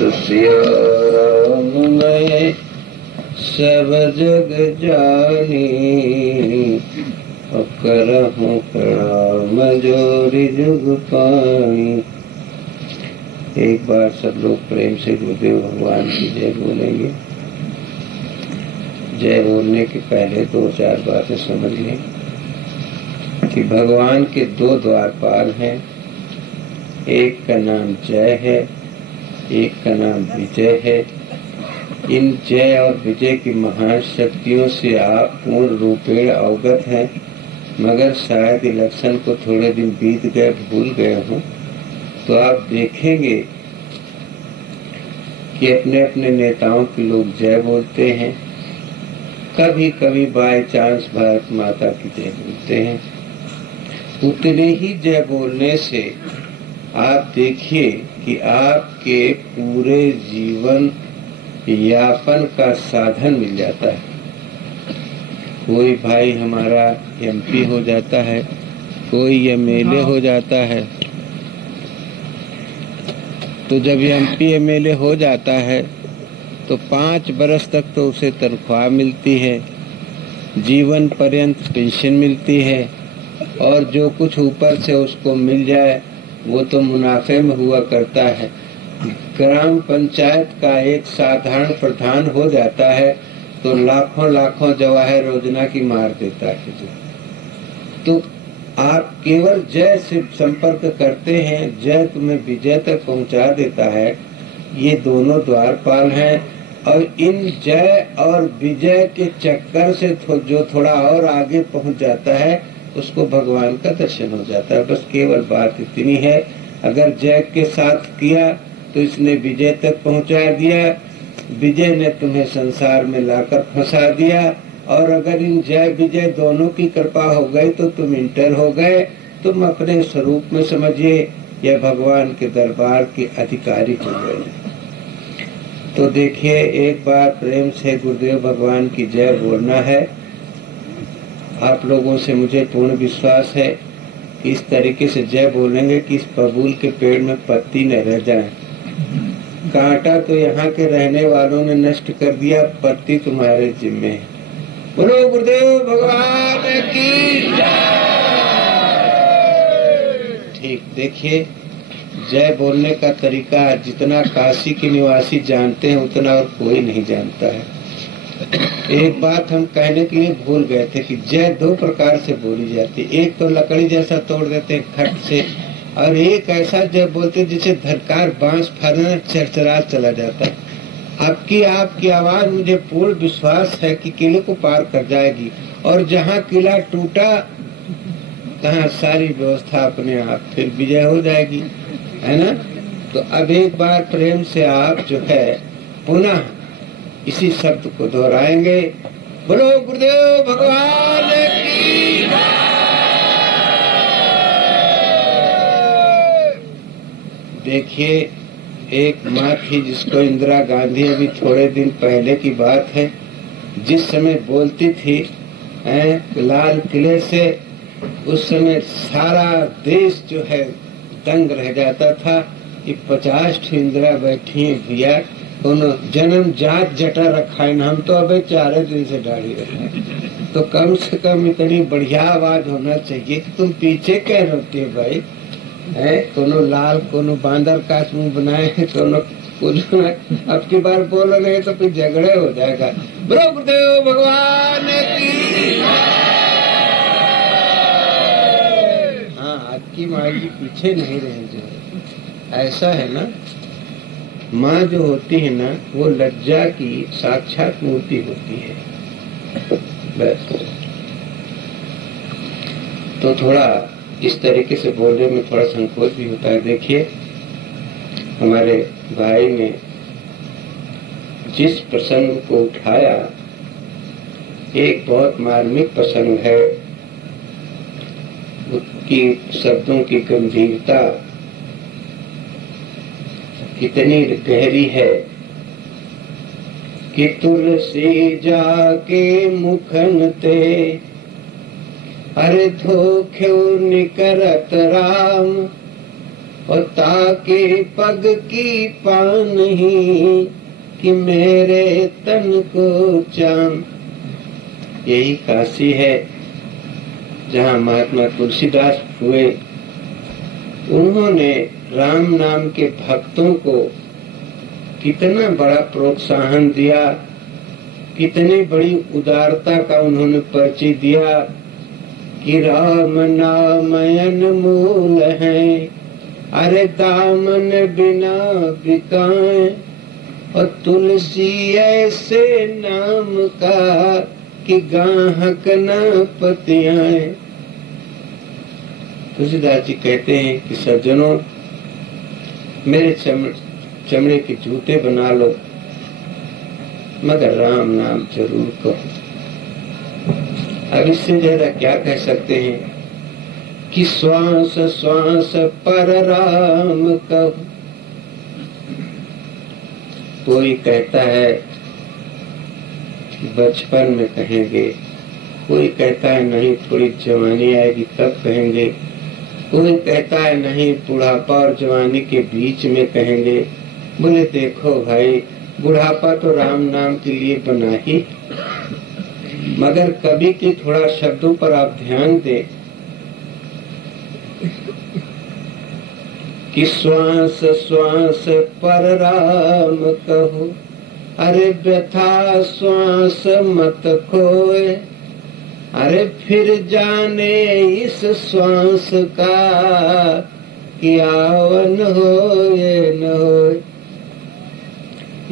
तो सिया राम मैं सब जग जानी, करहूँ प्रणाम जोरी जुग पानी। एक बार सब लोग प्रेम से गुरुदेव भगवान की जय बोलेंगे। जय बोलने के पहले दो चार बातें समझ लें कि भगवान के दो द्वारपाल हैं। एक का नाम जय है, एक का नाम विजय है। इन जय और विजय की महान शक्तियों से आप पूर्ण रूपेण अवगत हैं, मगर शायद इलेक्शन को थोड़े दिन बीत गए, भूल गए हों। तो आप देखेंगे कि अपने अपने नेताओं के लोग जय बोलते हैं, कभी कभी बाय चांस भारत माता की जय बोलते हैं। उतने ही जय बोलने से आप देखिए कि आपके पूरे जीवन यापन का साधन मिल जाता है। कोई भाई हमारा एमपी हो जाता है, कोई एमएलए हो जाता है। तो जब एमपी एमएलए हो जाता है तो 5 बरस तक तो उसे तनख्वाह मिलती है, जीवन पर्यंत पेंशन मिलती है, और जो कुछ ऊपर से उसको मिल जाए वो तो मुनाफे में हुआ करता है। ग्राम पंचायत का एक साधारण प्रधान हो जाता है तो लाखों लाखों जवाहर योजना की मार देता है। तो आप केवल जय से संपर्क करते हैं, जय तुम्हें विजय तक पहुंचा देता है। ये दोनों द्वारपाल हैं, और इन जय और विजय के चक्कर से जो थोड़ा और आगे पहुंच जाता है उसको भगवान का दर्शन हो जाता है। बस केवल बात इतनी है, अगर जय के साथ किया तो इसने विजय तक पहुंचा दिया, विजय ने तुम्हें संसार में लाकर फंसा दिया, और अगर इन जय विजय दोनों की कृपा हो गई तो तुम इंटर हो गए, तुम अपने स्वरूप में समझिए यह भगवान के दरबार के अधिकारी हो गए। तो देखिए, एक बार प्रेम से गुरुदेव भगवान की जय बोलना है। आप लोगों से मुझे पूर्ण विश्वास है कि इस तरीके से जय बोलेंगे कि इस बबूल के पेड़ में पत्ती न रह जाए। कांटा तो यहाँ के रहने वालों ने नष्ट कर दिया, पत्ती तुम्हारे जिम्मे है। बोलो गुरुदेव भगवान की जय। ठीक, देखिए जय बोलने का तरीका जितना काशी के निवासी जानते हैं उतना और कोई नहीं जानता है। एक बात हम कहने के लिए भूल गए थे कि जय 2 प्रकार से बोली जाती है। एक तो लकड़ी जैसा तोड़ देते हैं खट से, और एक ऐसा जय बोलते जिसे धरकार बांस फाड़ना चरचरा चला जाता है। आपकी आवाज मुझे पूर्ण विश्वास है कि किले को पार कर जाएगी, और जहाँ किला टूटा तहाँ सारी व्यवस्था अपने आप फिर विजय हो जाएगी, है ना। तो अब एक बार प्रेम से आप जो है पुनः इसी शब्द को दोहराएंगे। बोलो गुरुदेव भगवान की जय। देखिए, एक माँ थी जिसको इंदिरा गांधी, अभी थोड़े दिन पहले की बात है, जिस समय बोलती थी लाल किले से, उस समय सारा देश जो है दंग रह जाता था कि 50 इंदिरा बैठी हैं भैया, उन्होंने जन्म जात जटा रखा है, हम तो अबे 4 दिन से दाढ़ी रखा। तो कम से कम इतनी बढ़िया आवाज होना चाहिए कि तुम पीछे क्या रोते हो भाई, है कोनो लाल कोनो बांदर का मुंह बनाए, कोनो कुछ। अब की बार बोलो नहीं तो फिर झगड़े हो जाएगा। बोलो गुरुदेव भगवान की। हाँ, आपकी माँ जी पीछे नहीं रहे। जो ऐसा है ना, माँ जो होती है ना वो लज्जा की साक्षात मूर्ति होती है। बस तो थोड़ा इस तरीके से बोलने में थोड़ा संकोच भी होता है। देखिए, हमारे भाई ने जिस प्रसंग को उठाया, एक बहुत मार्मिक प्रसंग है। उसकी शब्दों की गंभीरता कितनी गहरी है कि तुलसी जाके मुखन ते अरे धोख्यो निकरत राम, और ताके पग की पान ही कि मेरे तन को चाम। यही काशी है जहाँ महात्मा तुलसीदास हुए। उन्होंने राम नाम के भक्तों को कितना बड़ा प्रोत्साहन दिया, कितनी बड़ी उदारता का उन्होंने परिचय दिया कि राम नामयन मूल है, अरे दामन बिना बिकाए, और तुलसी ऐसे नाम का कि गाहक न पतियाए। तुलसीदास जी कहते हैं कि सज्जनों, मेरे चमड़े के जूते बना लो, मगर राम नाम जरूर कहो। अब इससे ज्यादा क्या कह सकते हैं कि श्वास श्वास पर राम कहो। कोई कहता है बचपन में कहेंगे, कोई कहता है नहीं थोड़ी जवानी आएगी तब कहेंगे, कोई कहता है नहीं बुढ़ापा और जवानी के बीच में कहेंगे। बोले देखो भाई, बुढ़ापा तो राम नाम के लिए बना ही, मगर कभी के थोड़ा शब्दों पर आप ध्यान दें कि श्वास श्वास पर राम कहो, अरे व्यथा श्वास मत खोए, अरे फिर जाने इस श्वास का कि आवन होए न होए।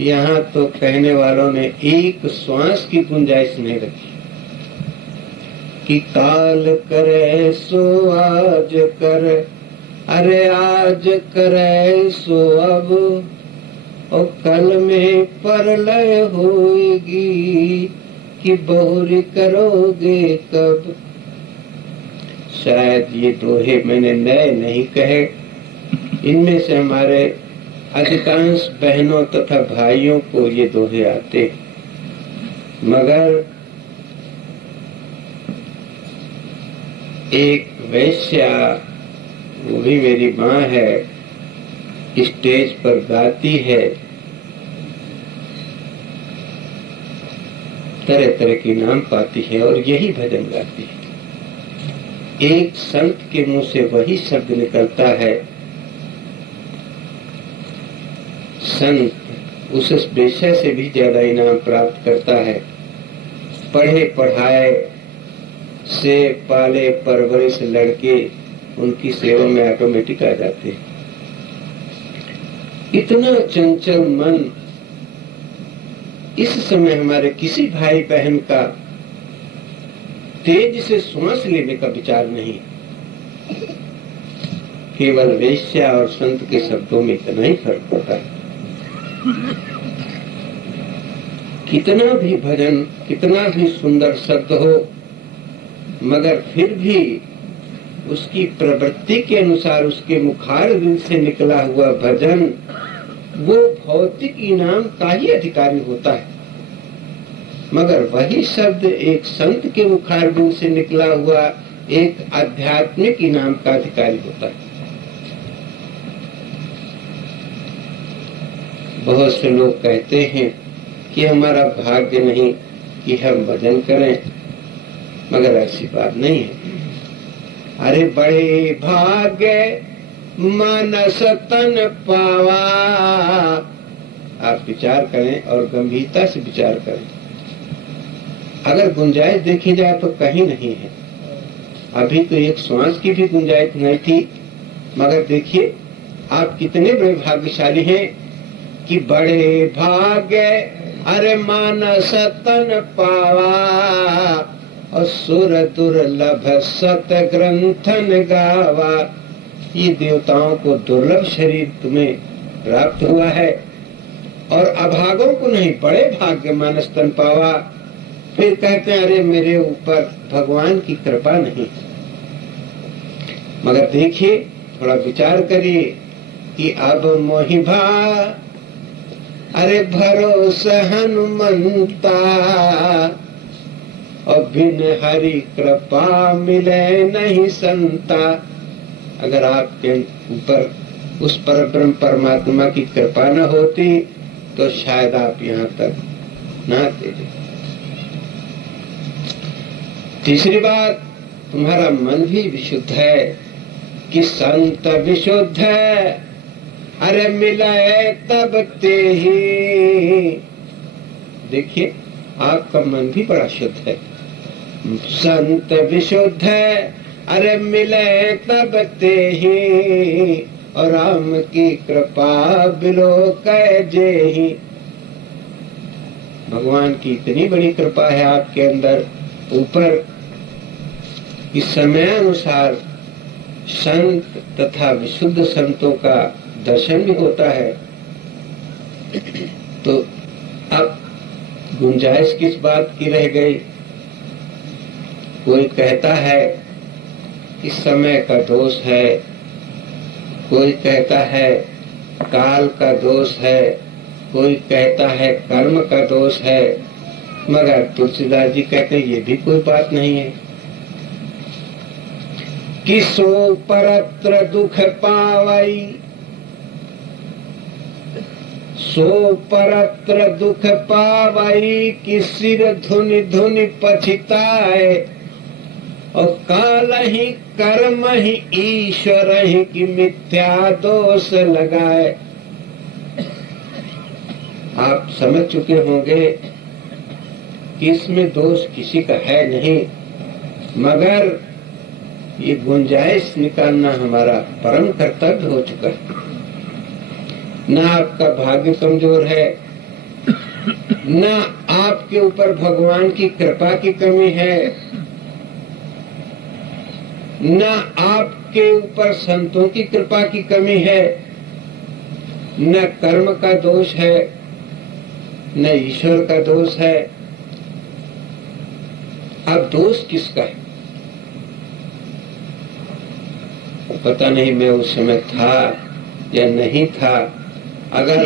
यहाँ तो कहने वालों ने एक श्वास की गुंजाइश नहीं रखी कि काल करे सो आज कर, अरे आज करे सो अब, और कल में परलय होगी कि बहुरी करोगे कब। शायद ये दोहे मैंने नए नहीं कहे, इनमें से हमारे अधिकांश बहनों तथा भाइयों को ये दोहे आते, मगर एक वैश्या, वो भी मेरी माँ है, स्टेज पर गाती है, तरह तरह के नाम पाती है और यही भजन गाती है। एक संत के मुंह से वही शब्द निकलता है, संत उस विषय से भी ज्यादा इनाम प्राप्त करता है। पढ़े पढ़ाए से पाले परवरिश लड़के उनकी सेवा में ऑटोमेटिक आ जाते हैं। इतना चंचल मन इस समय हमारे किसी भाई बहन का तेज से श्वास लेने का विचार नहीं। केवल वेश्या और संत के शब्दों में इतना ही फर्क होता है। कितना भी भजन, कितना भी सुंदर शब्द हो, मगर फिर भी उसकी प्रवृत्ति के अनुसार उसके मुखार दिल से निकला हुआ भजन वो भौतिक इनाम का ही अधिकारी होता है, मगर वही शब्द एक संत के मुखार दिल से निकला हुआ एक आध्यात्मिक इनाम का अधिकारी होता है। बहुत से लोग कहते हैं कि हमारा भाग्य नहीं कि हम भजन करें, मगर ऐसी बात नहीं है। अरे बड़े भाग्य मानस तन पावा, आप विचार करें और गंभीरता से विचार करें। अगर गुंजाइश देखी जाए तो कहीं नहीं है। अभी तो एक श्वास की भी गुंजाइश नहीं थी, मगर देखिए आप कितने बड़े भाग्यशाली हैं कि बड़े भाग्य अरे मानस तन पावा, और सुर दुर्लभ सत ग्रंथन गावा। ये देवताओं को दुर्लभ शरीर तुम्हें प्राप्त हुआ है और अभागों को नहीं, बड़े भाग्य मानस तन पावा। फिर कहते हैं अरे मेरे ऊपर भगवान की कृपा नहीं। मगर देखिए, थोड़ा विचार करिए कि अब मोहिभा अरे भरोसा हनुमंता, और बिन हरि कृपा मिले नहीं संता। अगर आपके ऊपर उस परब्रह्म परमात्मा की कृपा न होती तो शायद आप यहाँ तक न आते। तीसरी बात, तुम्हारा मन भी विशुद्ध है कि संत विशुद्ध है, अरे मिलाए तब ते ही। देखिए, आपका मन भी बड़ा शुद्ध है। संत विशुद्ध है, अरे मिले तब ते ही, और राम की कृपा बिलो कै जे ही। भगवान की इतनी बड़ी कृपा है आपके अंदर ऊपर, इस समयानुसार संत तथा विशुद्ध संतों का दर्शन भी होता है। तो अब गुंजाइश किस बात की रह गई? कोई कहता है कि समय का दोष है, कोई कहता है काल का दोष है, कोई कहता है कर्म का दोष है, मगर तुलसीदास जी कहते हैं ये भी कोई बात नहीं है। कि सो परत्र दुख पावई, सो परत्र दुख पावई, कि सिर धुनि धुनि पछिताए, और काल ही कर्म ही ईश्वर ही, कि मिथ्या दोष लगाए। आप समझ चुके होंगे कि इसमें दोष किसी का है नहीं, मगर ये गुंजाइश निकालना हमारा परम कर्तव्य हो चुका है। न आपका भाग्य कमजोर है, न आपके ऊपर भगवान की कृपा की कमी है, न आपके ऊपर संतों की कृपा की कमी है, न कर्म का दोष है, न ईश्वर का दोष है। अब दोष किसका है? पता नहीं मैं उस समय था या नहीं था। अगर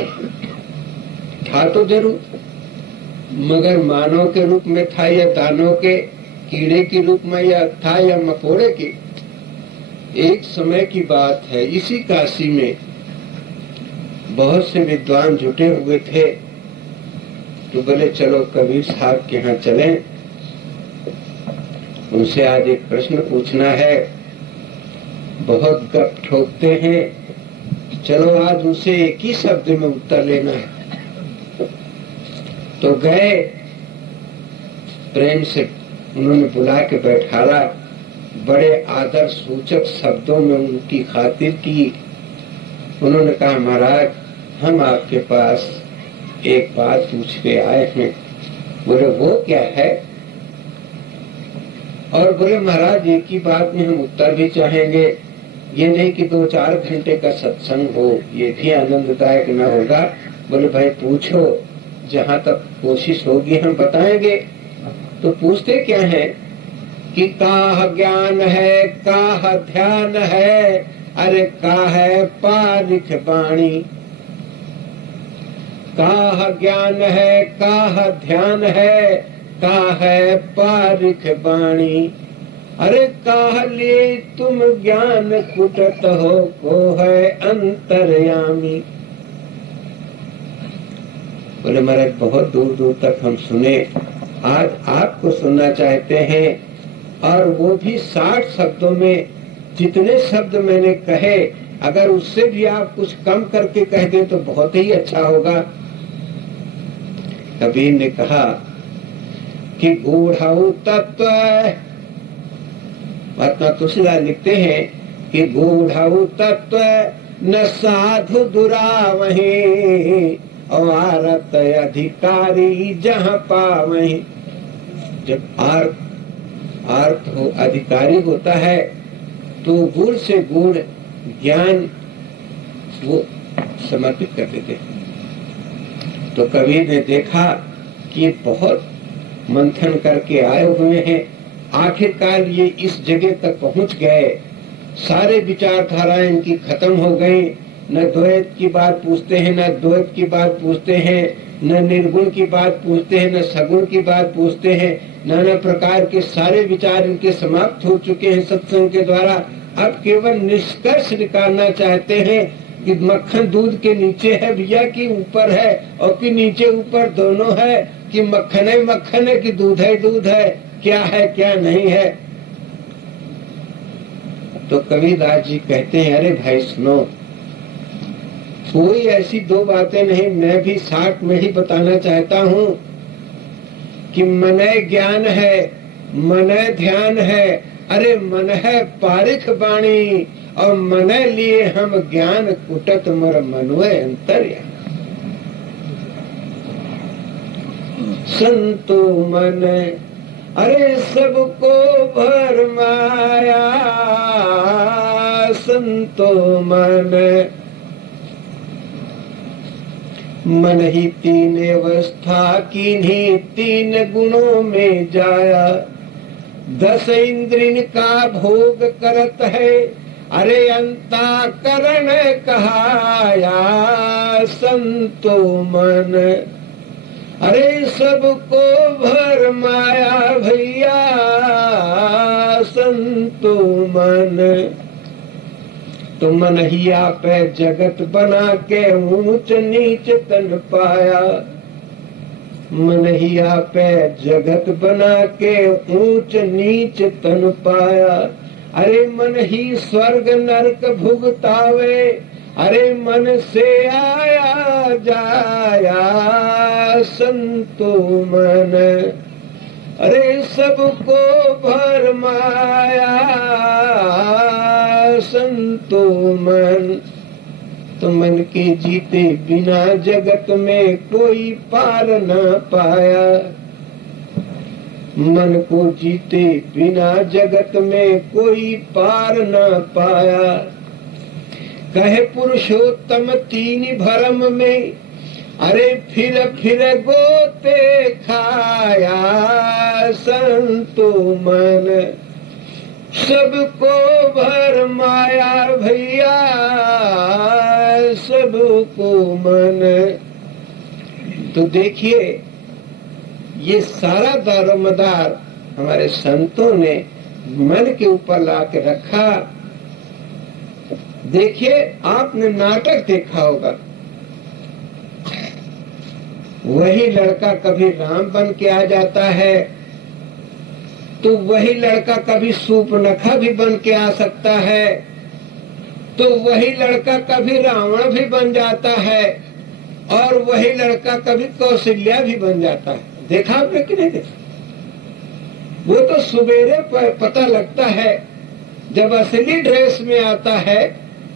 था तो जरूर, मगर मानव के रूप में था या दानव के कीड़े के रूप में, या था या मकोड़े के। एक समय की बात है, इसी काशी में बहुत से विद्वान जुटे हुए थे। तो बोले चलो कबीर साहब के यहाँ चलें, उनसे आज एक प्रश्न पूछना है। बहुत गप ठोकते हैं, चलो आज उनसे एक ही शब्द में उत्तर लेना है। तो गए, प्रेम से उन्होंने बुला के बैठाला, बड़े आदर सूचक शब्दों में उनकी खातिर की। उन्होंने कहा महाराज, हम आपके पास एक बात पूछने आए हैं। बोले वो क्या है? और बोले महाराज एक ही बात में हम उत्तर भी चाहेंगे, ये नहीं कि 2-4 घंटे का सत्संग हो, ये भी आनंददायक न होगा। बोले भाई पूछो, जहाँ तक कोशिश होगी हम बताएंगे। तो पूछते क्या है कि काह ज्ञान है, काह ध्यान है, अरे काह पारिख बाणी। काह ज्ञान है, काह ध्यान है, काह पारिख बाणी। अरे काह लिए तुम ज्ञान कुटत हो, को है अंतर्यामी। बोले महाराज बहुत दूर दूर तक हम सुने, आज आपको सुनना चाहते हैं, और वो भी 60 शब्दों में। जितने शब्द मैंने कहे, अगर उससे भी आप कुछ कम करके कह दें तो बहुत ही अच्छा होगा। कबीर ने कहा कि गूढ़ तत्व, महात्मा तुलसीदास लिखते हैं कि गूढ़ तत्व न साधु दुरावहि, अवारत अधिकारी जहाँ पावहि। जब आर्त हो अधिकारी होता है तो गुण से गुण ज्ञान वो समर्पित कर देते हैं। तो कबीर ने देखा कि बहुत मंथन करके आए हुए हैं, आखिरकार ये इस जगह तक पहुंच गए। सारे विचारधाराएं इनकी खत्म हो गई। न द्वैत की बात पूछते हैं, न द्वैत की बात पूछते हैं, न निर्गुण की बात पूछते हैं, न सगुण की बात पूछते हैं। नाना प्रकार के सारे विचार इनके समाप्त हो चुके हैं सत्संग के द्वारा। अब केवल निष्कर्ष निकालना चाहते हैं। कि मक्खन दूध के नीचे है भैया कि ऊपर है, और कि नीचे ऊपर दोनों है, कि मक्खन है कि दूध है, क्या है क्या नहीं है। तो कबीरदास जी कहते हैं, अरे भाई सुनो, कोई ऐसी दो बातें नहीं, मैं भी 60 में ही बताना चाहता हूँ कि मनै ज्ञान है, मनै ध्यान है, अरे मन है पारिख बाणी, और मनै लिए हम ज्ञान कुटत मोर मनुए अंतर्यामी। संतो मन अरे सबको भरमाया, संतो मन ही तीन अवस्था किन्हीं तीन गुणों में जाया, 10 इंद्रिय का भोग करत है, अरे अंतःकरण कहाया। संतो मन अरे सबको भरमाया भैया, संतो मन तो मन ही आप जगत बना के ऊंच नीच तन पाया, मन ही आप जगत बना के ऊंच नीच तन पाया। अरे मन ही स्वर्ग नरक भुगतावे, अरे मन से आया जाया। संतो मन अरे सबको भरमाया, संतो मन तो मन के जीते बिना जगत में कोई पार न पाया, मन को जीते बिना जगत में कोई पार न पाया। कहे पुरुषोत्तम तीन भरम में, अरे फिर गोते खाया। संतो मन सबको भरमाया भैया, सबको मन। तो देखिए ये सारा दारोमदार हमारे संतों ने मन के ऊपर ला के रखा। देखिए आपने नाटक देखा होगा, वही लड़का कभी राम बन के आ जाता है, तो वही लड़का कभी सूर्पनखा भी बन के आ सकता है, तो वही लड़का कभी रावण भी बन जाता है, और वही लड़का कभी कौशल्या भी बन जाता है। देखा आपने कि नहीं देखा? वो तो सवेरे पता लगता है, जब असली ड्रेस में आता है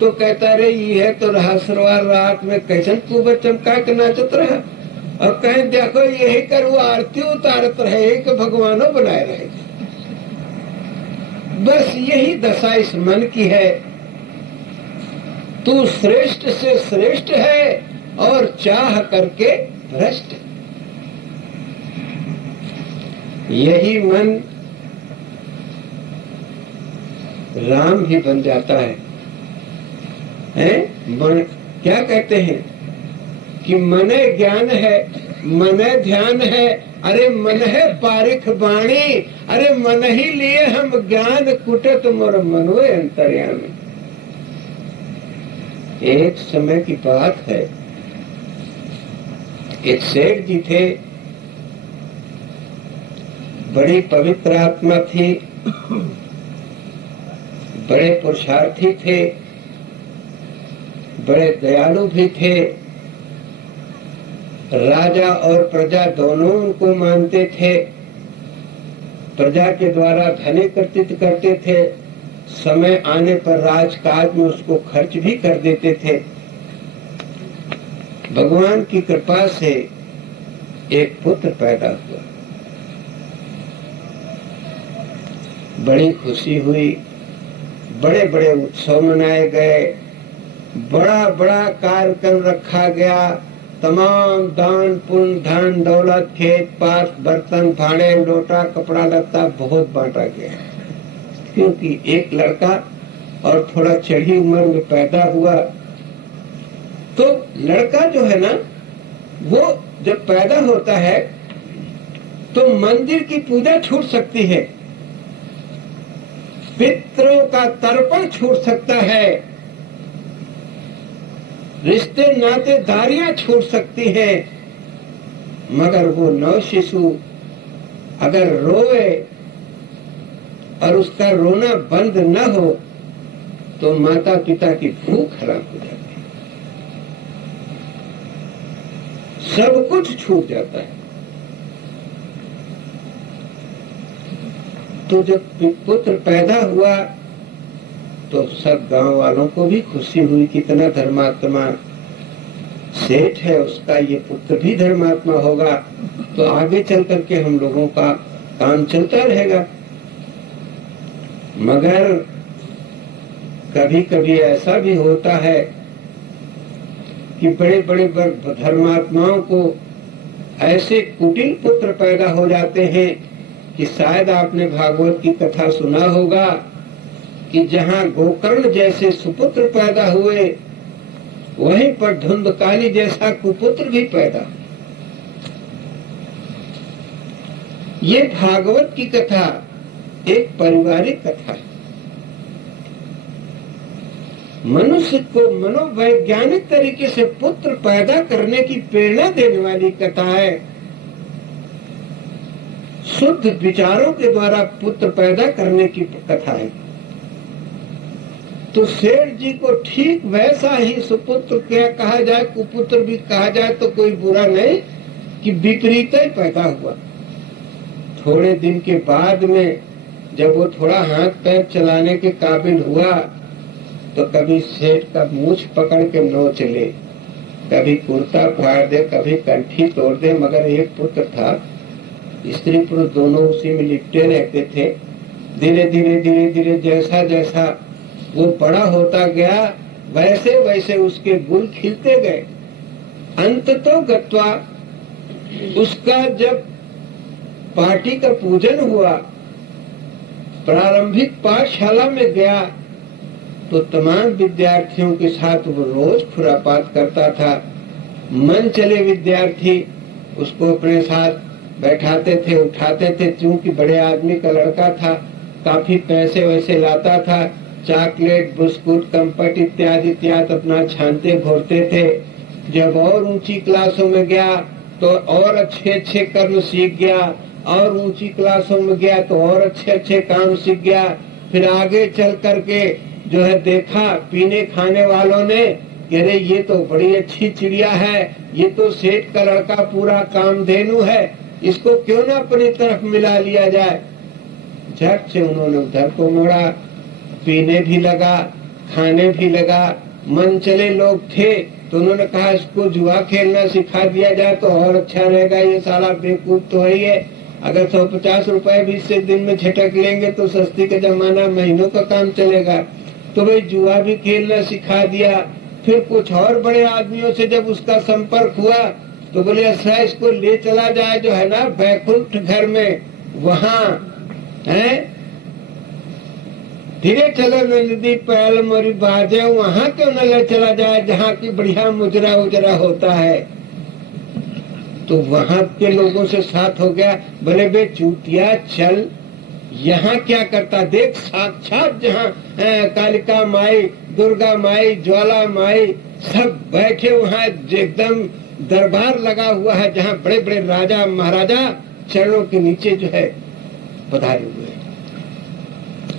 तो कहता रे ये है तो रहा सरवार रात में कैसन कुबर चमका के नाचत रहा, और कहें देखो यही कर वो आरती उतारत रहे कि भगवानों बनाए रहे। बस यही दशा इस मन की है। तू श्रेष्ठ से श्रेष्ठ है और चाह करके भ्रष्ट। यही मन राम भी बन जाता है, मन क्या कहते हैं कि मने ज्ञान है, मने ध्यान है, अरे मन है पारिख बाणी, अरे मन ही लिए हम ज्ञान कुटत मोर मनुए अंतर्यामी। एक समय की बात है, एक सेठ जी थे, बड़ी पवित्र आत्मा थी, बड़े पुरुषार्थी थे, बड़े दयालु भी थे, राजा और प्रजा दोनों उनको मानते थे, प्रजा के द्वारा धन एकत्रित करते थे, समय आने पर राजकाज में उसको खर्च भी कर देते थे। भगवान की कृपा से एक पुत्र पैदा हुआ, बड़ी खुशी हुई, बड़े बड़े उत्सव मनाए गए, बड़ा बड़ा कार्यक्रम रखा गया, तमाम दान पुण्य धन दौलत खेत पास बर्तन भाड़े लोटा कपड़ा लत्ता बहुत बांटा गया, क्योंकि एक लड़का और थोड़ा चढ़ी उम्र में पैदा हुआ। तो लड़का जो है ना, वो जब पैदा होता है तो मंदिर की पूजा छूट सकती है, पितरों का तर्पण छूट सकता है, रिश्ते नातेदारियां छूट सकती हैं, मगर वो नव शिशु अगर रोए और उसका रोना बंद न हो तो माता पिता की भूख हराम हो जाती है, सब कुछ छूट जाता है। तो जब पुत्र पैदा हुआ तो सब गांव वालों को भी खुशी हुई, कितना धर्मात्मा सेठ है, उसका ये पुत्र भी धर्मात्मा होगा तो आगे चल करके हम लोगों का काम चलता रहेगा। मगर कभी कभी ऐसा भी होता है कि बड़े बड़े धर्मात्माओं को ऐसे कुटिल पुत्र पैदा हो जाते हैं कि शायद आपने भागवत की कथा सुना होगा कि जहाँ गोकर्ण जैसे सुपुत्र पैदा हुए वहीं पर धुंधकाली जैसा कुपुत्र भी पैदा। ये भागवत की कथा एक पारिवारिक कथा है, मनुष्य को मनोवैज्ञानिक तरीके से पुत्र पैदा करने की प्रेरणा देने वाली कथा है। शुद्ध विचारों के द्वारा पुत्र पैदा करने की कथा है। तो सेठ जी को ठीक वैसा ही सुपुत्र क्या कहा जाए, कुपुत्र भी कहा जाए तो कोई बुरा नहीं कि विपरीत ही पैदा हुआ। थोड़े दिन के बाद में जब वो थोड़ा हाथ पैर चलाने के काबिल हुआ तो कभी सेठ का मूछ पकड़ के नोच ले, कभी कुर्ता फाड़ दे, कभी कंठी तोड़ दे। मगर एक पुत्र था, स्त्री पुरुष दोनों उसी में लिपटे रहते थे। धीरे धीरे धीरे धीरे जैसा जैसा वो बड़ा होता गया वैसे वैसे उसके गुण खिलते गए। अंततो गत्वा उसका जब पार्टी का पूजन हुआ, प्रारंभिक पाठशाला में गया तो तमाम विद्यार्थियों के साथ वो रोज खुरापात करता था। मन चले विद्यार्थी उसको अपने साथ बैठाते थे, उठाते थे। क्योंकि बड़े आदमी का लड़का था, काफी पैसे वैसे लाता था, चॉकलेट, बिस्कुट, कंपट इत्यादि इत्यादि अपना छानते घोरते थे। जब और ऊंची क्लासों में गया तो और अच्छे अच्छे कर्म सीख गया, और ऊंची क्लासों में गया तो और अच्छे अच्छे काम सीख गया। फिर आगे चल करके जो है देखा पीने खाने वालों ने, अरे ये तो बड़ी अच्छी चिड़िया है, ये तो सेठ का लड़का पूरा कामधेनु है, इसको क्यों ना अपनी तरफ मिला लिया जाए। झट से उन्होंने उधर को मोड़ा, पीने भी लगा, खाने भी लगा। मन चले लोग थे तो उन्होंने कहा इसको जुआ खेलना सिखा दिया जाए तो और अच्छा रहेगा, ये साला बेवकूफ तो है ही है। अगर 150 रुपए भी इससे दिन में झटक लेंगे तो सस्ती का जमाना, महीनों का काम चलेगा। तो भाई जुआ भी खेलना सिखा दिया। फिर कुछ और बड़े आदमियों से जब उसका संपर्क हुआ तो बोले अच्छा इसको ले चला जाए जो है ना बैकुंठ घर में, वहाँ है धीरे चलो नदी पैल मोरी बाजे, वहाँ क्यों न ले चला जाए जहाँ की बढ़िया मुजरा उजरा होता है। तो वहाँ के लोगों से साथ हो गया। बोले बे चूतिया चल, यहाँ क्या करता देख, साक्षात जहाँ कालिका माई, दुर्गा माई, ज्वाला माई सब बैठे, वहाँ एकदम दरबार लगा हुआ है जहाँ बड़े बड़े राजा महाराजा चरणों के नीचे जो है पधारे हुए।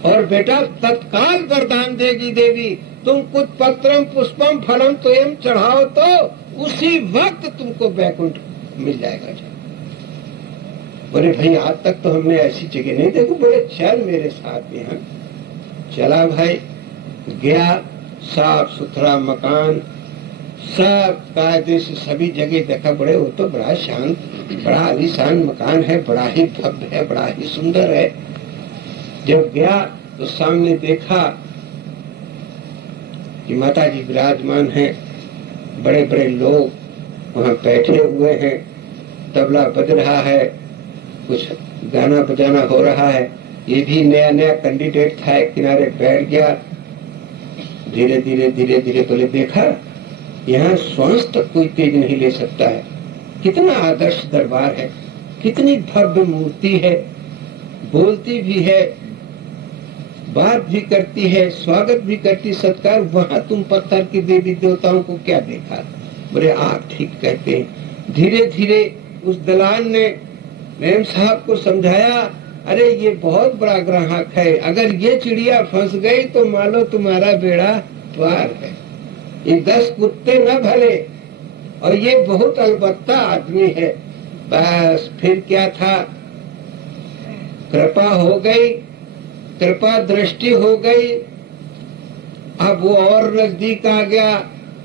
और बेटा तत्काल वरदान देगी देवी, तुम कुछ पत्रम पुष्पम फलम स्वयं चढ़ाओ तो उसी वक्त तुमको बैकुंठ मिल जाएगा। बोले भाई आज तक तो हमने ऐसी जगह नहीं देखी। बोले चल मेरे साथ यहाँ। चला भाई, गया, साफ सुथरा मकान, सब कायदे से सभी जगह देखा। बड़े वो तो बड़ा शांत, बड़ा आलीशान मकान है, बड़ा ही भव्य है, बड़ा ही सुंदर है। जब गया तो सामने देखा कि माता जी विराजमान हैं, बड़े बड़े लोग वहाँ बैठे हुए हैं, तबला बज रहा है, कुछ गाना बजाना हो रहा है। ये भी नया नया कैंडिडेट था, एक किनारे बैठ गया। धीरे धीरे धीरे धीरे बोले देखा यहाँ श्वास तक कोई तेज नहीं ले सकता है। कितना आदर्श दरबार है, कितनी भव्य मूर्ति है, बोलती भी है। बात भी करती है, स्वागत भी करती, सत्कार। वहां तुम पत्थर की देवी देवताओं को क्या देखा? बोले आप ठीक कहते हैं। धीरे धीरे उस दलाल ने मेम साहब को समझाया, अरे ये बहुत बड़ा ग्राहक है, अगर ये चिड़िया फंस गई तो मान लो तुम्हारा बेड़ा पार है। ये 10 कुत्ते न भले, और ये बहुत अलबत्ता आदमी है। बस फिर क्या था, कृपा हो गई, कृपा दृष्टि हो गई। अब वो और नजदीक आ गया,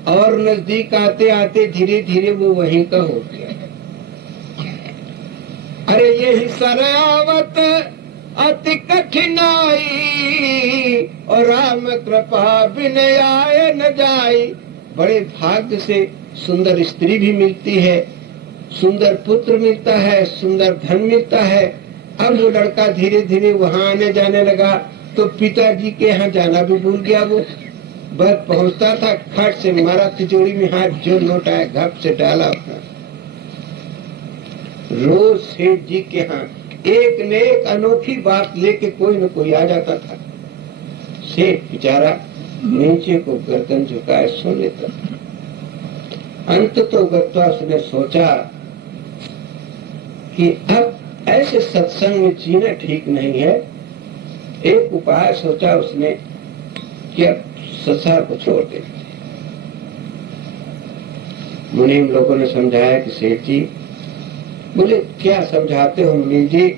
और नजदीक आते आते धीरे धीरे वो वहीं का हो गया। अरे यही सरावत अति कठिनाई, और राम कृपा बिन आए न जाई। बड़े भाग्य से सुंदर स्त्री भी मिलती है, सुंदर पुत्र मिलता है, सुंदर धन मिलता है। अब वो लड़का धीरे धीरे वहां आने जाने लगा, तो पिताजी के यहाँ जाना भी भूल गया। वो बस पहुंचता था, खट से मारा तिजोरी में हाथ, जो नोट आया घप से डाला अपना। रोज सेठ जी के यहाँ एक न एक अनोखी बात लेके कोई न कोई आ जाता था। सेठ बेचारा नीचे को गर्दन झुकाए सो लेता था। अंत तो गत्वा उसने सोचा कि अब ऐसे सत्संग में जीना ठीक नहीं है। एक उपाय सोचा उसने कि अब संसार को छोड़ दे। मुनीम लोगों ने समझाया कि सेठ जी, बोले क्या समझाते हो मुनीम जी,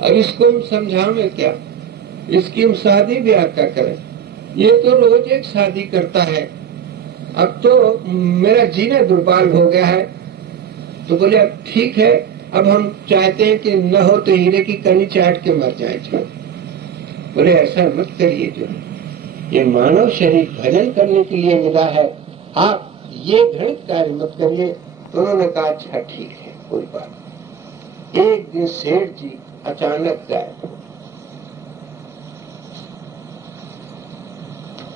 अब इसको हम समझावें क्या, इसकी हम शादी ब्याह क्या करें, ये तो रोज एक शादी करता है, अब तो मेरा जीना दुर्बल हो गया है। तो बोले अब ठीक है, अब हम चाहते हैं कि न हो तो हीरे की कनी चाट के मर जाए। बोले ऐसा मत करिए, जो ये मानव शरीर भजन करने के लिए मिला है, आप ये घृणित कार्य मत करिए। तो उन्होंने कहा अच्छा ठीक है, कोई बात नहीं। एक दिन सेठ जी अचानक गायब।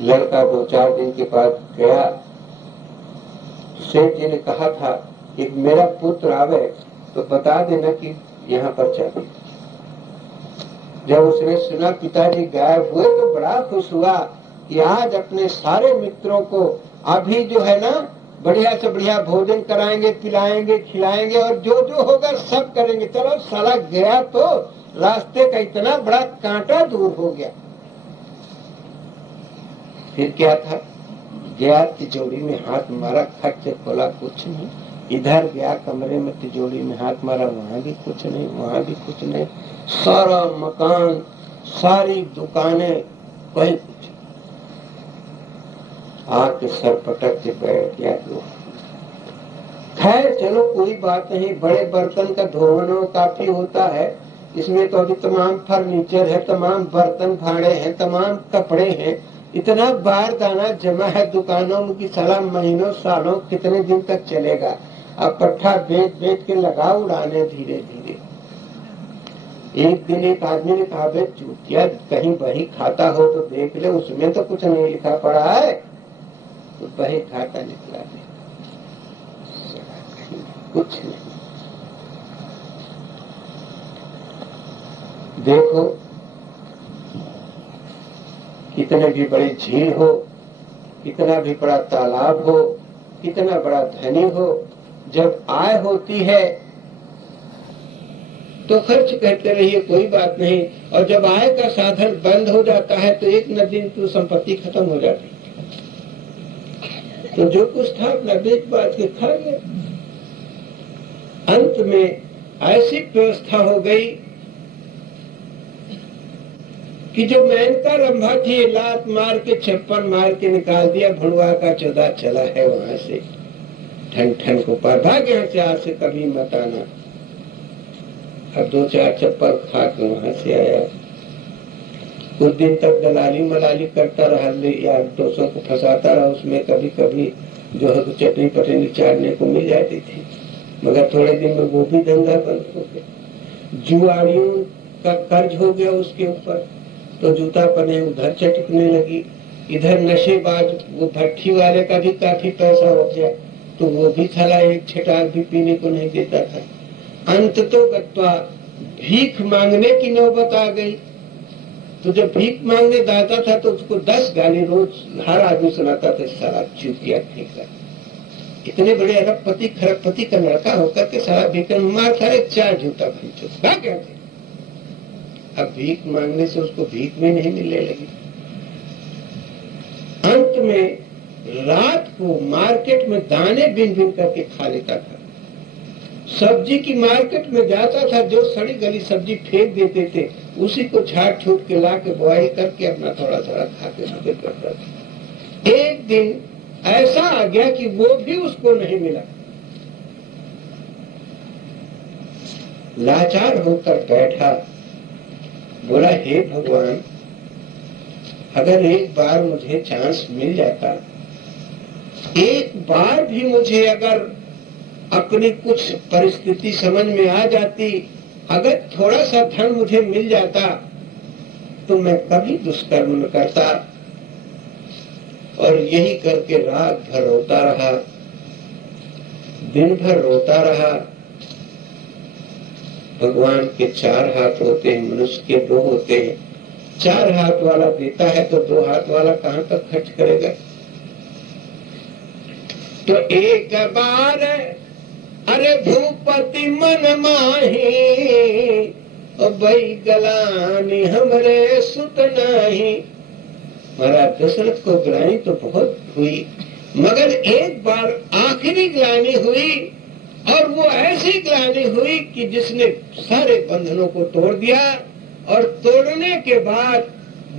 लड़का 2-4 दिन के बाद गया। सेठ जी ने कहा था कि मेरा पुत्र आवे तो बता देना कि यहाँ पर चले। जब उसने सुना पिताजी गायब हुए तो बड़ा खुश हुआ कि आज अपने सारे मित्रों को अभी जो है ना बढ़िया से बढ़िया भोजन कराएंगे, पिलाएंगे, खिलाएंगे, और जो जो होगा सब करेंगे। चलो साला गया तो रास्ते का इतना बड़ा कांटा दूर हो गया। फिर क्या था, गया तिजोरी में हाथ मारा, खट से खोला, कुछ नहीं। इधर गया कमरे में, तिजोरी में हाथ मारा, वहां भी कुछ नहीं, वहां भी कुछ नहीं। सारा मकान, सारी दुकानें, कोई कुछ। आके सर पटक के बैठ गया। खैर चलो कोई बात नहीं, बड़े बर्तन का धोना काफी होता है, इसमें तो अभी तमाम फर्नीचर है, तमाम बर्तन भाड़े हैं, तमाम कपड़े हैं, इतना बारदाना जमा है दुकानों में कि साला महीनों सालों कितने दिन तक चलेगा। अब पट्टा बेच बेच के लगा उड़ाने धीरे धीरे। एक दिन एक आदमी ने कहा, बे चूतिया कहीं बही खाता हो तो देख ले, उसमें तो कुछ नहीं लिखा पड़ा है। तो बही खाता निकला, कुछ नहीं। देखो कितने भी बड़ी झील हो, कितना भी बड़ा तालाब हो, कितना बड़ा धनी हो, जब आय होती है तो खर्च करते रहिए, कोई बात नहीं। और जब आय का साधन बंद हो जाता है तो एक न दिन तो संपत्ति खत्म हो जाती। तो जो कुछ था अपना बेच बाच के खा गया। अंत में ऐसी व्यवस्था हो गई कि जो मेनका रंभा थी, लात मार के चप्पल मार के निकाल दिया। भुड़वा का चौदा चला है वहां से, ठन ठन को पार भाग, यहाँ से आज से कभी मत आना। अब 2-4 चप्पल खा के वहां से आया। कुछ दिन तक दलाली मलाली करता रहा, यार दोस्तों को फंसाता रहा। उसमें कभी कभी जो है चटनी पटनी चाटने को मिल जाती थी, मगर थोड़े दिन में वो भी धंधा बंद हो गया। जुआड़ियों का कर्ज हो गया उसके ऊपर, तो जूता पहने उधर चटकने लगी। इधर नशेबाज वो भट्टी वाले का भी काफी पैसा हो गया, तो वो भी थला एक छिटाक भी पीने को नहीं देता था। अंत तो गत्वा भीख मांगने की नौबत आ गई। तो जब भीख मांगने जाता था तो उसको 10 गाली रोज हर आदमी सुनाता था, सारा चूतिया फेंका। इतने बड़े अरबपति खरबपति का लड़का होकर के सारा भीख मार सारे 4 जूता भाग। अब भीख मांगने से उसको भीख में नहीं मिलने लगी। अंत में रात को मार्केट में दाने बिन बिन करके खा लेता था। सब्जी की मार्केट में जाता था, जो सड़ी गली सब्जी फेंक देते थे उसी को छाट छूट के ला के बॉयल करके अपना थोड़ा थोड़ा खा के गुजर करता था। एक दिन ऐसा आ गया कि वो भी उसको नहीं मिला। लाचार होकर बैठा, बोला हे भगवान, अगर एक बार मुझे चांस मिल जाता, एक बार भी मुझे अगर अपनी कुछ परिस्थिति समझ में आ जाती, अगर थोड़ा सा धन मुझे मिल जाता तो मैं कभी दुष्कर्म न करता। और यही करके रात भर रोता रहा, दिन भर रोता रहा। भगवान के 4 हाथ होते हैं, मनुष्य के 2 होते हैं। 4 हाथ वाला देता है तो 2 हाथ वाला कहां तक खर्च करेगा। तो एक बार अरे भूपति मन माही, भई गलानी हमरे सुत नाही। महाराज दशरथ को ग्लानि तो बहुत हुई, मगर एक बार आखिरी ग्लानि हुई, और वो ऐसी ग्लानि हुई कि जिसने सारे बंधनों को तोड़ दिया। और तोड़ने के बाद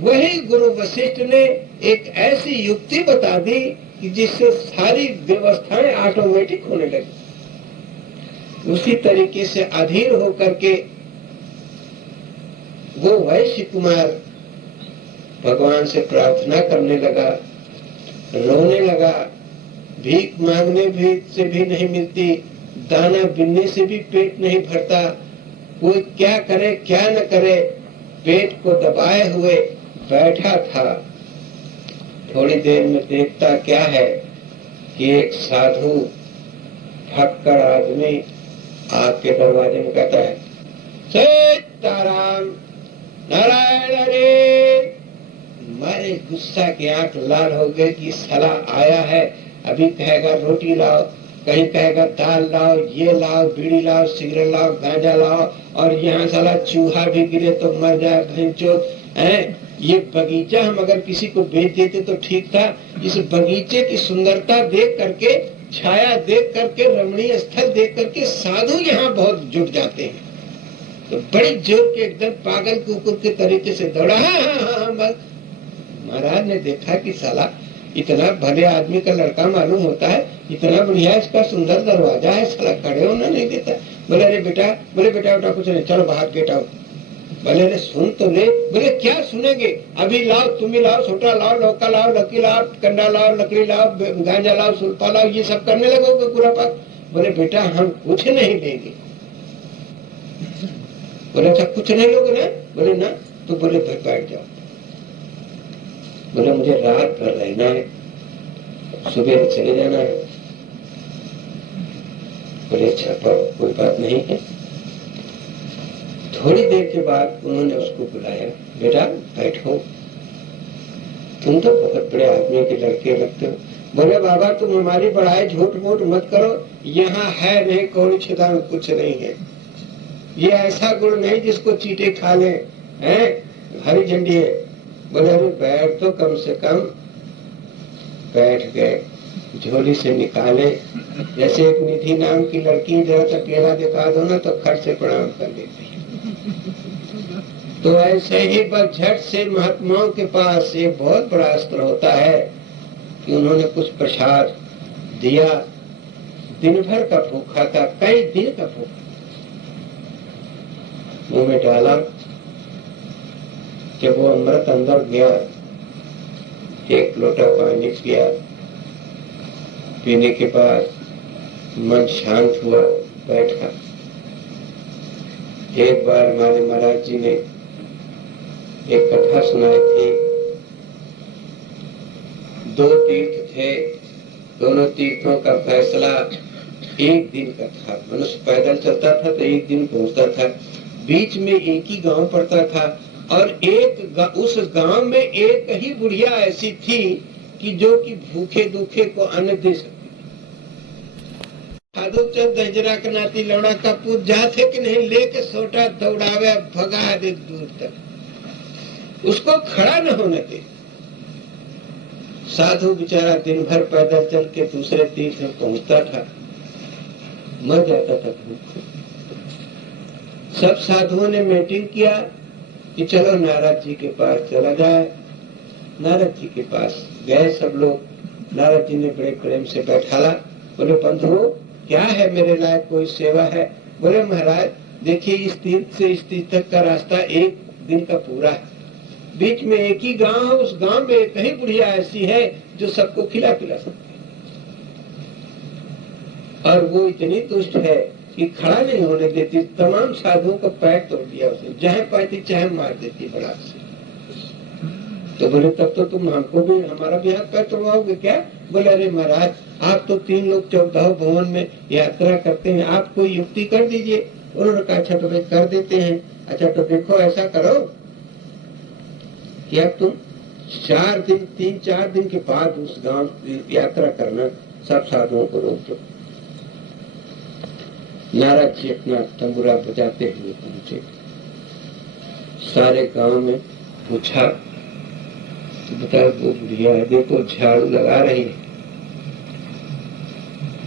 वही गुरु वशिष्ठ ने एक ऐसी युक्ति बता दी कि जिससे सारी व्यवस्थाएं ऑटोमेटिक होने लगी। उसी तरीके से अधीर होकर के वो वैश्य कुमार भगवान से प्रार्थना करने लगा, रोने लगा। भीख मांगने भी से भी नहीं मिलती, दाना बिनने से भी पेट नहीं भरता, कोई क्या करे क्या न करे, पेट को दबाए हुए बैठा था। थोड़ी देर में देखता क्या है कि एक साधु भक्कड़ आदमी आपके दरवाजे में कहता है, सीताराम नारायण हरे। मारे गुस्सा की आंख लाल हो गई कि साला आया है, अभी कहेगा रोटी लाओ, कहीं कहेगा दाल लाओ, ये लाओ, बीड़ी लाओ, सिगरेट लाओ, गांजा लाओ, और यहाँ साला चूहा भी गिरे तो मर जाए भैंचोद है। ये बगीचा हम अगर किसी को बेच देते तो ठीक था। इस बगीचे की सुंदरता देख करके, छाया देख करके, रमणीय स्थल देख करके साधु यहाँ बहुत जुट जाते हैं। तो बड़ी जोर के एकदम पागल कुकुर के तरीके से दौड़ा। हाँ। महाराज ने देखा कि साला इतना भले आदमी का लड़का मालूम होता है, इतना बढ़िया इसका सुंदर दरवाजा है, साला खड़े होना नहीं देता। बोले अरे बेटा, बोले बेटा बेटा कुछ नहीं, चलो बाहर गेट आओ। बोले अरे सुन तो ले। बोले क्या सुनेंगे, अभी लाओ, तुम ही लाओ, छोटा लाओ, लौका लाओ, लकी लाओ, कंडा लाओ, लकड़ी लाओ, गांजा लाओ, सुल्फा लाओ, ये सब करने लगोगे पूरा पाक। बोले बेटा हम कुछ नहीं लेंगे। बोले अच्छा कुछ नहीं लोगे ना। बोले ना। तो बोले फिर बैठ जाओ। बोले मुझे रात भर रहना है, सुबह चले जाना है। बोले अच्छा कोई बात नहीं है। थोड़ी देर के बाद उन्होंने उसको बुलाया, बेटा बैठो, तुम तो बहुत बड़े आदमी के लड़के लगते हो। बोले बाबा तुम हमारी बढ़ाई झूठ मूठ मत करो, यहाँ है नहीं कौड़ी छिदा में कुछ नहीं है। ये ऐसा गुड़ नहीं जिसको चीटे खा ले, हैं हरी झंडी है। बोले अरे बैठ तो कम से कम। बैठ गए, झोली से निकाले, जैसे एक निधि नाम की लड़की जरा सा पेड़ा दिखा दो ना तो खट से प्रणाम कर देती। तो ऐसे ही बस झट से महात्माओं के पास एक बहुत बड़ा अस्त्र होता है कि उन्होंने कुछ प्रसाद दिया। दिन भर का भूखा था, कई दिन का भूखा, मुंह में डाला। जब वो अमृत अंदर गया, एक लोटा पानी पिया, पीने के बाद मन शांत हुआ, बैठा। एक बार हमारे महाराज जी ने एक कथा सुनाई थी। 2 तीर्थ थे, दोनों तीर्थों का फैसला एक दिन का था। मनुष्य पैदल चलता था तो एक दिन पहुंचता था। बीच में एक ही गांव पड़ता था। और उस गांव में एक ही बुढ़िया ऐसी थी कि जो कि भूखे दुखे को अन्न दे सकती। साधु चंद हजरा के नाती लौड़ा का पूत जाते कि नहीं, लेके सोटा दौड़ावे भगा दे दूर तक, उसको खड़ा न होने दे। साधु बेचारा दिन भर पैदल चल के दूसरे तीर्थ में पहुंचता था, मर जाता था। सब साधुओं ने मीटिंग किया कि चलो नारद जी के पास चला जाए। नारद जी के पास गए सब लोग। नारद जी ने बड़े प्रेम से बैठाला। बोले बंधु क्या है, मेरे लायक कोई सेवा है? बोले महाराज देखिए, इस तीर्थ से इस तीर्थ तक का रास्ता एक दिन का पूरा है। बीच में एक ही गांव है, उस गांव में एक ही बुढ़िया ऐसी है जो सबको खिला पिला सकती है, और वो इतनी दुष्ट है कि खड़ा नहीं होने देती। तमाम साधुओं का पैर तोड़ दिया उसने, जहाँ पाती चाहे मार देती बड़ा से। तो बोले तब तो तुम हमको भी, हमारा भी हाथ पैर तोड़वाओगे क्या? बोले अरे महाराज आप तो 3 लोग 14 भवन में यात्रा करते हैं, आप कोई युक्ति कर दीजिए। उन्होंने कहा अच्छा तो भाई कर देते हैं। अच्छा तो देखो ऐसा करो कि अब तुम 3-4 दिन के बाद उस गांव यात्रा करना, सब साधुओं को रोक दो। नारद जी अपना तंबूरा बजाते हुए पहुंचे। सारे गांव में पूछा तो बताया वो बुढ़िया है, देखो झाड़ू लगा रही है।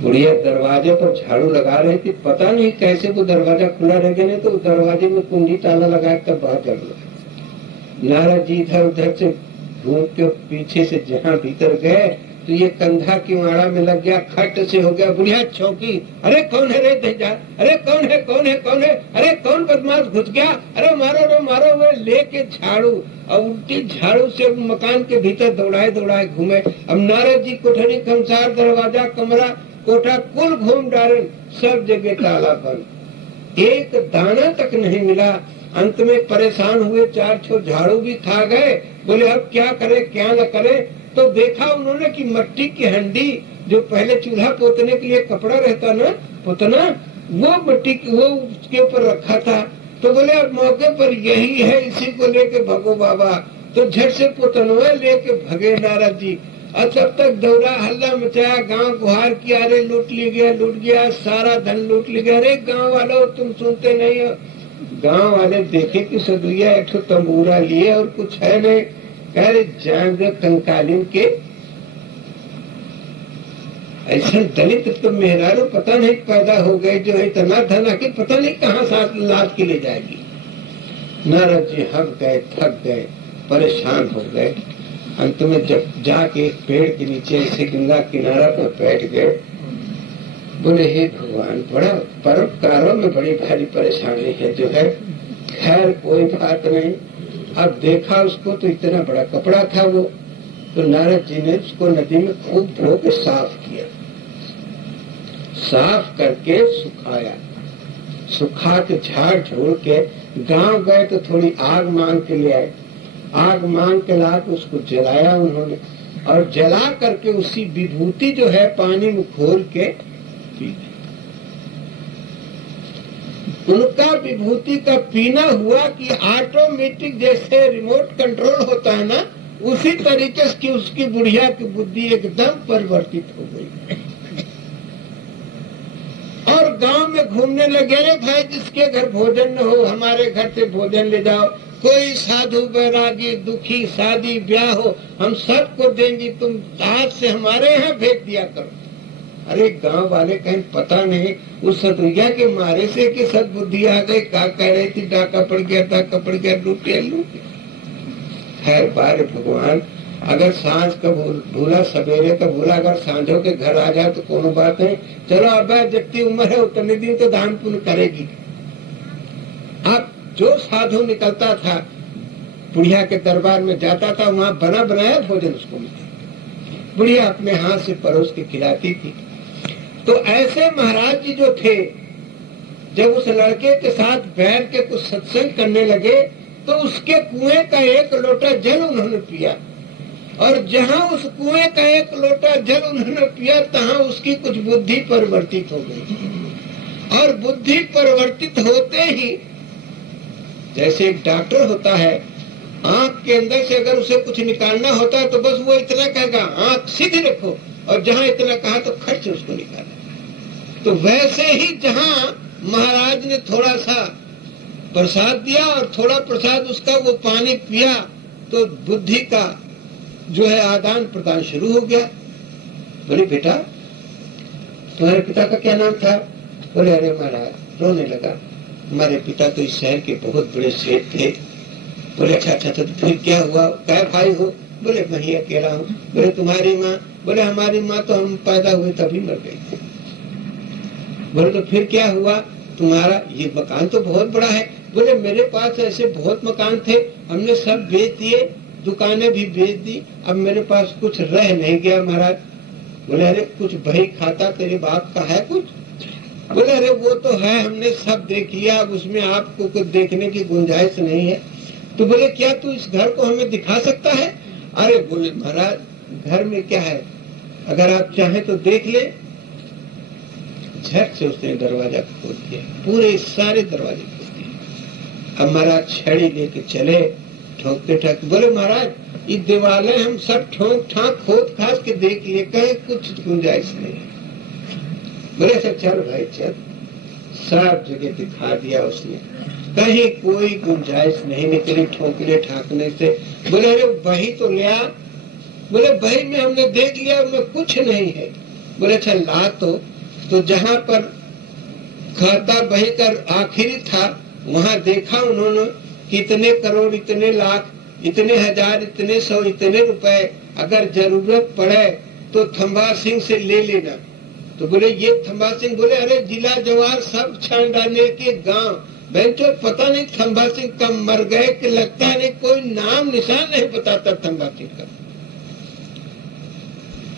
बुढ़िया दरवाजे पर झाड़ू लगा रही थी, पता नहीं कैसे वो दरवाजा खुला रह गया, नहीं तो दरवाजे में कुंडी ताला लगाया तब बाहर चल रहा। नारद जी इधर उधर से घूम के पीछे से जहाँ भीतर गए तो ये कंधा की वाड़ा में लग गया, खट से हो गया। बुढ़िया चौकी, अरे कौन है रे दहजा, अरे कौन है कौन है कौन है, अरे कौन बदमाश घुस गया, अरे मारो रे मारो। वे लेके झाड़ू और उल्टी झाड़ू से मकान के भीतर दौड़ाए दौड़ाए घूमे। अब नारद जी कोठरी खमसार दरवाजा कमरा कोठा कुल घूम डाले, सब जगह ताला बंद, एक दाना तक नहीं मिला। अंत में परेशान हुए, 4 छो झाड़ू भी खा गए। बोले अब क्या करे क्या न करे। तो देखा उन्होंने कि मट्टी की हंडी जो पहले चूल्हा पोतने के लिए कपड़ा रहता ना पोतना, वो मट्टी वो उसके ऊपर रखा था। तो बोले अब मौके पर यही है, इसी को लेके भगो बाबा। तो झट से पोतनवा लेके भगे नारद जी। और तब तक दौड़ा हल्ला मचाया, गांव गुहार किया, अरे लूट गया, सारा धन लूट लिया। अरे गांव वालों तुम सुनते नहीं हो। गांव वाले देखे कि सदुइया एक तंबूरा लिए और कुछ है नहीं। कह रहे जान कंकालीन के ऐसे दलित तो मेहरारू पता नहीं पैदा हो गए जो है इतना धन आके पता नहीं कहाँ साथ लाद के ले जाएगी। नारद जी हक गए, थक गए, परेशान हो गए। अंत में जब जाके एक पेड़ के नीचे ऐसे गंगा किनारा पर बैठ गए, बोले हे भगवान बड़ा परोपकारों में बड़ी भारी परेशानी है जो है। खैर कोई बात नहीं। अब देखा उसको तो इतना बड़ा कपड़ा था वो। तो नारद जी ने उसको नदी में खूब धो के साफ किया, साफ करके सुखाया, सुखा के झाड़ झोड़ के गांव गए तो थोड़ी आग मांग के ले आए। आग मांग के ला के उसको जलाया उन्होंने, और जला करके उसी विभूति जो है पानी में घोल के पी। उनका विभूति का पीना हुआ कि ऑटोमेटिक जैसे रिमोट कंट्रोल होता है ना, उसी तरीके से उसकी बुढ़िया की बुद्धि एकदम परिवर्तित हो गई। और गांव में घूमने लगे, रे भाई जिसके घर भोजन न हो हमारे घर से भोजन ले जाओ। कोई साधु बैरागी दुखी शादी ब्याह हो हम सबको देंगे, तुम हाथ से हमारे यहाँ भेज दिया करो। अरे गांव वाले कहीं पता नहीं उस सतुइया के मारे से कि सदबुद्धि आ गई। क्या कह रही थी, डाका पड़ गया लूटे। खैर बारे भगवान, अगर सांझ का भूला सवेरे का भूला अगर सांझों के घर आ जाए तो कोनो बात नहीं। चलो अब जितनी उम्र है उतने दिन तो दान पुण्य करेगी। अब जो साधु निकलता था बुढ़िया के दरबार में जाता था, वहाँ बना बनाया भोजन उसको मिलता। बुढ़िया अपने हाथ से परोस के खिलाती थी। तो ऐसे महाराज जी जो थे, जब उस लड़के के साथ बैठ के कुछ सत्संग करने लगे तो उसके कुएं का 1 लोटा जल उन्होंने पिया, और जहां उस कुएं का 1 लोटा जल उन्होंने पिया तहां उसकी कुछ बुद्धि परिवर्तित हो गई। और बुद्धि परिवर्तित होते ही, जैसे एक डॉक्टर होता है आंख के अंदर से अगर उसे कुछ निकालना होता है तो बस वो इतना कहेगा आंख सीधी रखो, और जहां इतना कहा तो खट से उसको निकाला। तो वैसे ही जहां महाराज ने थोड़ा सा प्रसाद दिया और थोड़ा प्रसाद उसका वो पानी पिया, तो बुद्धि का जो है आदान प्रदान शुरू हो गया। बोले बेटा तुम्हारे पिता का क्या नाम था? बोले अरे महाराज, रोने लगा, हमारे पिता तो इस शहर के बहुत बड़े सेठ थे। बोले अच्छा, तो फिर क्या हुआ, क्या भाई हो? बोले मैं ही अकेला हूँ। बोले तुम्हारी माँ? बोले हमारी माँ तो हम पैदा हुए तभी मर गई। बोले तो फिर क्या हुआ? तुम्हारा ये मकान तो बहुत बड़ा है। बोले मेरे पास ऐसे बहुत मकान थे, हमने सब बेच दिए, दुकानें भी बेच दी, अब मेरे पास कुछ रह नहीं गया महाराज। बोले अरे कुछ बही खाता तेरे बाप का है कुछ? बोले अरे वो तो है, हमने सब देख लिया, अब उसमें आपको कुछ देखने की गुंजाइश नहीं है। तो बोले क्या तू इस घर को हमें दिखा सकता है? अरे बोले महाराज घर में क्या है, अगर आप चाहें तो देख ले। झट से उसने दरवाजा खोल दिया, पूरे सारे दरवाजे खोल दिए। अब महाराज छड़ी लेके चले, ठोकते ठोकते। बोले महाराज ये दीवारें हम सब ठोक ठाक खोद खास के देख लिए, कहीं कुछ गुंजाइश नहीं। बोले अच्छा चल भाई चल। सब जगह दिखा दिया उसने, कहीं कोई गुंजाइश नहीं निकली ठोकने ठाकने से। बोले अरे बही तो ले आ। बोले बही में हमने देख लिया, उसमें कुछ नहीं है। बोले अच्छा ला तो जहां पर खाता बही कर आखिरी था वहां देखा उन्होंने कितने करोड़, इतने लाख, इतने हजार, इतने सौ, इतने रुपए, अगर जरूरत पड़े तो थंबा सिंह से ले लेना। तो बोले ये थंबा सिंह? बोले अरे जिला जवार सब छान डालने के गांव, बेंचो पता नहीं थंबा सिंह कब मर गए कि लगता नहीं, कोई नाम निशान नहीं बताता थंबा सिंह का।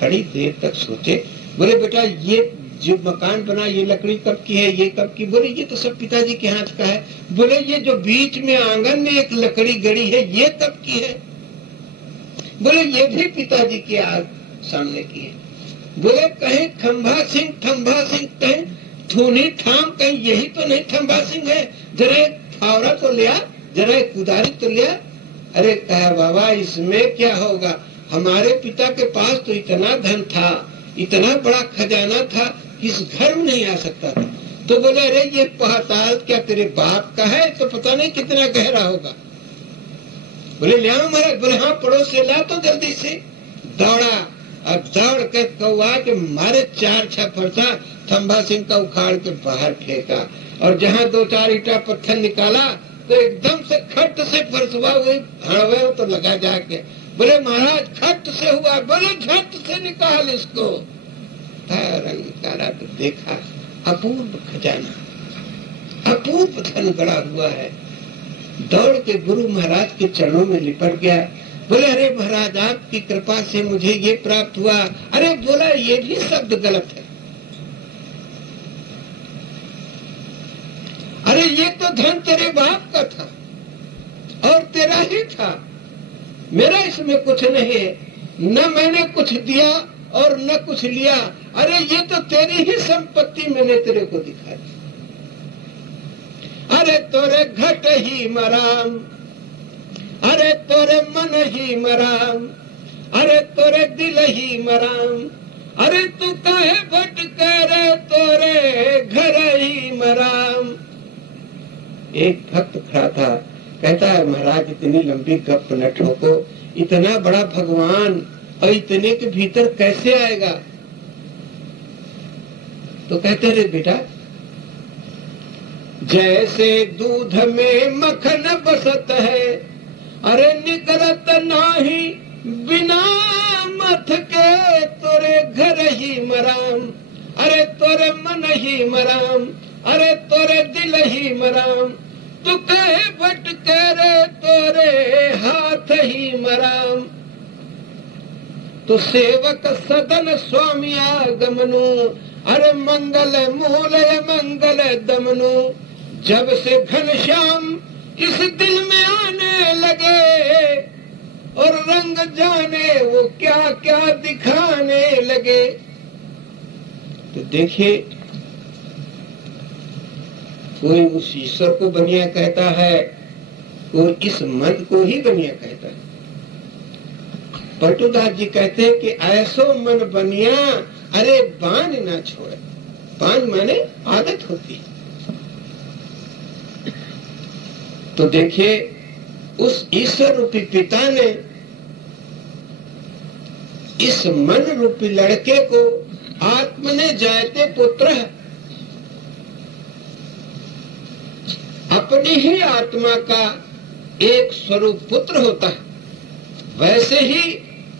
बड़ी देर तक सोचे। बोले बेटा ये जो मकान बना ये लकड़ी कब की है, ये कब की? बोले ये तो सब पिताजी के हाथ का है। बोले ये जो बीच में आंगन में एक लकड़ी गड़ी है ये कब की है? बोले ये भी पिताजी के सामने की है। बोले कहीं थंबा सिंह कहीं थूनी ठाम, कहीं यही तो नहीं थंबा सिंह है? जरा एक फावड़ा तो लिया, जरा एक कुदारी तो लिया। अरे कहा बाबा इसमें क्या होगा, हमारे पिता के पास तो इतना धन था, इतना बड़ा खजाना था, इस घर में नहीं आ सकता था। तो बोले अरे ये पाताल क्या तेरे बाप का है? तो पता नहीं कितना गहरा होगा। बोले ले आओ महाराज। बोले हाँ पड़ोस से ला तो जल्दी से। दौड़ा, अब दौड़ कर कौआ के मारे 4-6 फरसा थंबा सिंह का उखाड़ के बाहर फेंका, और जहाँ 2-4 ईटा पत्थर निकाला तो एकदम से खट से फरसवा हुई हड़वे तो लगा जाके। बोले महाराज खट से हुआ। बोले झट से निकाल इसको। रंग निकाला तो देखा अपूर्व खजाना, अपूर्व धन गड़ा हुआ है। दौड़ के गुरु महाराज के चरणों में लिपट गया। बोले अरे महाराज आपकी कृपा से मुझे ये प्राप्त हुआ। अरे बोला ये भी शब्द गलत है, अरे ये तो धन तेरे बाप का था और तेरा ही था, मेरा इसमें कुछ नहीं है, न मैंने कुछ दिया और न कुछ लिया। अरे ये तो तेरी ही संपत्ति मैंने तेरे को दिखाई। अरे तोरे घट ही मराम, अरे तोरे मन ही मराम, अरे तोरे दिल ही मराम, अरे तू काहे भटके रे तोरे घर ही मराम। एक भक्त खड़ा था, कहता है महाराज इतनी लंबी गप न ठोको, इतना बड़ा भगवान और इतने के भीतर कैसे आएगा? तो कहते रे बेटा जैसे दूध में मक्खन बसत है, अरे निकलत नाही बिना मथ के तोरे घर ही मराम, अरे तोरे मन ही मराम, अरे तोरे दिल ही मराम, तू कहे भटके रे तोरे हाथ ही मराम। तो सेवक सदन स्वामी आगमनु, अरे मंगल मूल मंगल दमनु। जब से घनश्याम इस दिल में आने लगे और रंग जाने वो क्या क्या दिखाने लगे। तो देखिए कोई उस ईश्वर को बनिया कहता है, और इस मन को ही बनिया कहता है। पलटूदास जी कहते हैं कि ऐसो मन बनिया, अरे बान ना छोड़े। बान माने आदत होती है। तो देखिए उस ईश्वर रूपी पिता ने इस मन रूपी लड़के को आत्मने जायते पुत्र, अपनी ही आत्मा का एक स्वरूप पुत्र होता है। वैसे ही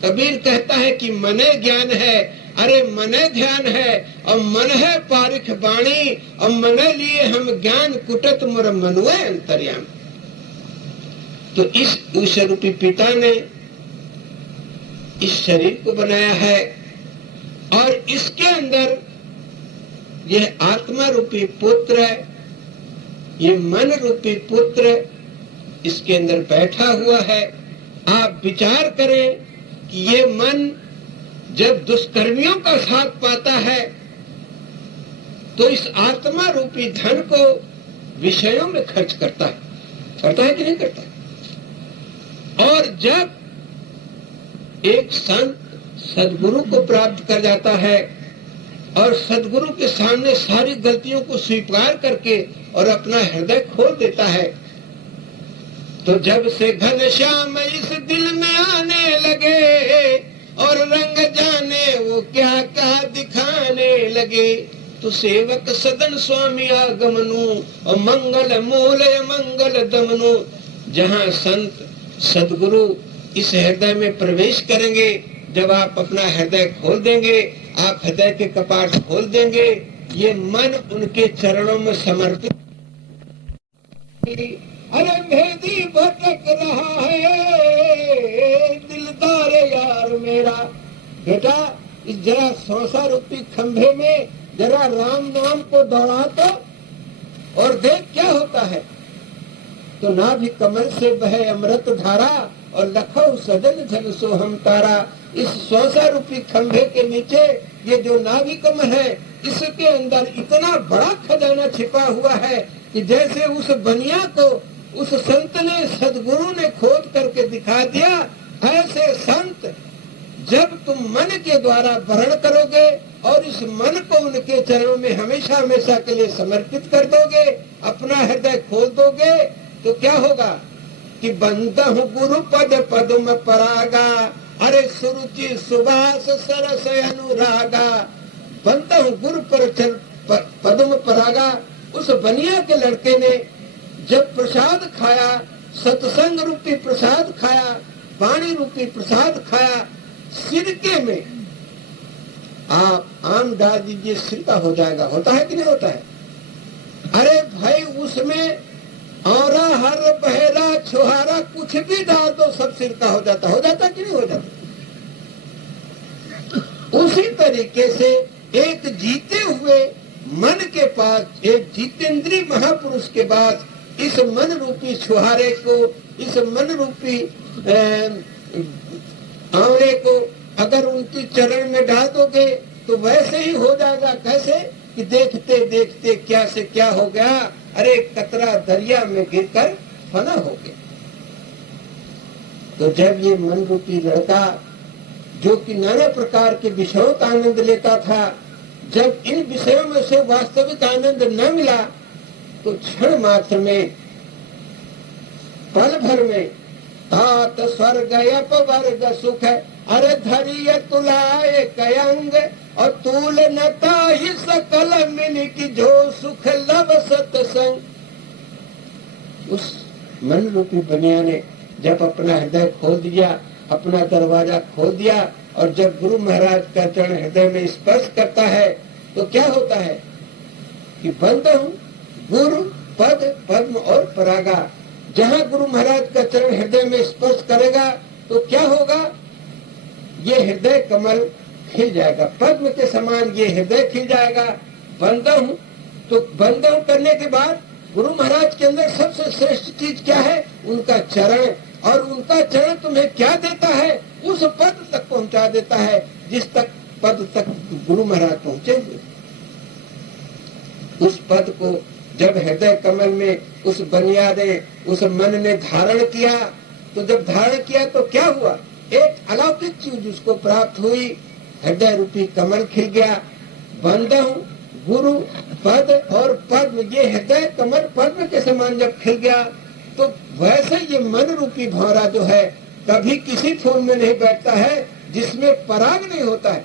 कबीर कहता है कि मने ज्ञान है, अरे मने ध्यान है, और मन है पारिख बाणी, और मने लिए हम ज्ञान कुटत मुर मनुए अंतर्याम। तो इस ईश्वर रूपी पिता ने इस शरीर को बनाया है और इसके अंदर यह आत्मा रूपी पुत्र है, ये मन रूपी पुत्र इसके अंदर बैठा हुआ है। आप विचार करें कि ये मन जब दुष्कर्मियों का साथ पाता है तो इस आत्मा रूपी धन को विषयों में खर्च करता है कि नहीं करता? और जब एक संत सदगुरु को प्राप्त कर जाता है और सदगुरु के सामने सारी गलतियों को स्वीकार करके और अपना हृदय खोल देता है, तो जब से घनश्याम इस दिल में आने लगे और रंग जाने वो क्या क्या दिखाने लगे, तो सेवक सदन स्वामी आगमनु और मंगल मूल मंगल दमनु। जहाँ संत सदगुरु इस हृदय में प्रवेश करेंगे, जब आप अपना हृदय खोल देंगे, आप हृदय के कपाट खोल देंगे, ये मन उनके चरणों में समर्पित। अरे भेदी भटक रहा है दिलदार यार मेरा, बेटा इस जरा संसार रूपी खंभे में जरा राम नाम को दौड़ा तो और देख क्या होता है। तो ना भी कमल से बहे अमृत धारा और लखो सजन झल सो हम तारा। इस संसार रूपी खंभे के नीचे ये जो नाभि कमल है, इसके अंदर इतना बड़ा खजाना छिपा हुआ है कि जैसे उस बनिया को उस संत ने सदगुरु ने खोद करके दिखा दिया, ऐसे संत जब तुम मन के द्वारा वर्ण करोगे और इस मन को उनके चरणों में हमेशा हमेशा के लिए समर्पित कर दोगे, अपना हृदय खोल दोगे, तो क्या होगा कि बंदा हूँ गुरु पद पद्म परागा, अरे सुरुचि सुभाष सरस अनुरागा। बनता हूँ गुरु पर पद्म परागा। उस बनिया के लड़के ने जब प्रसाद खाया, सत्संग रूपी प्रसाद खाया, वाणी रूपी प्रसाद खाया, सिरके में आप आम डाल दीजिए, सिरका हो जाएगा। होता है कि नहीं होता है? अरे भाई उसमें औरा हर बहेरा छुहारा कुछ भी डाल दो, सब सिरका हो जाता कि नहीं हो जाता? उसी तरीके से एक जीते हुए मन के पास, एक जितेंद्रीय महापुरुष के पास इस मन रूपी छुहारे को, इस मन रूपी आंवले को अगर उनकी चरण में डाल दोगे तो वैसे ही हो जाएगा। कैसे कि देखते देखते क्या से क्या हो गया, अरे कतरा दरिया में गिरकर फना हो गया। तो जब ये मन रूपी लड़का जो कि नाना प्रकार के विषयों का आनंद लेता था, जब इन विषयों में से वास्तविक आनंद न मिला तो क्षण मात्र में, पल भर में तात स्वर्ग अपवर्ग सुख, अरे धरिय तुलाए कयंग और तूल नता ही सकल मिल की जो सुख लब सत्संग। उस मन रूपी बनिया ने जब अपना हृदय खोल दिया, अपना दरवाजा खोल दिया, और जब गुरु महाराज का चरण हृदय में स्पर्श करता है तो क्या होता है कि बंद हूँ गुरु पद पद्म और परागा। जहाँ गुरु महाराज का चरण हृदय में स्पर्श करेगा तो क्या होगा, ये हृदय कमल खिल जाएगा, पद्म के समान ये हृदय खिल जाएगा। बंदा हूँ तो बंदा हूँ करने के बाद गुरु महाराज के अंदर सबसे श्रेष्ठ चीज क्या है? उनका चरण। और उनका चरण तुम्हें क्या देता है? उस पद तक पहुंचा देता है जिस तक पद तक गुरु महाराज पहुंचेंगे। उस पद को जब हृदय कमल में उस बनियादे उस मन ने धारण किया, तो जब धारण किया तो क्या हुआ, एक अलौकिक चीज उसको प्राप्त हुई, हृदय रूपी कमल खिल गया। बंधु गुरु पद और पद्म, ये हृदय कमल पद्म के समान जब खिल गया, तो वैसे ये मन रूपी भौरा जो है कभी किसी फूल में नहीं बैठता है जिसमें पराग नहीं होता है,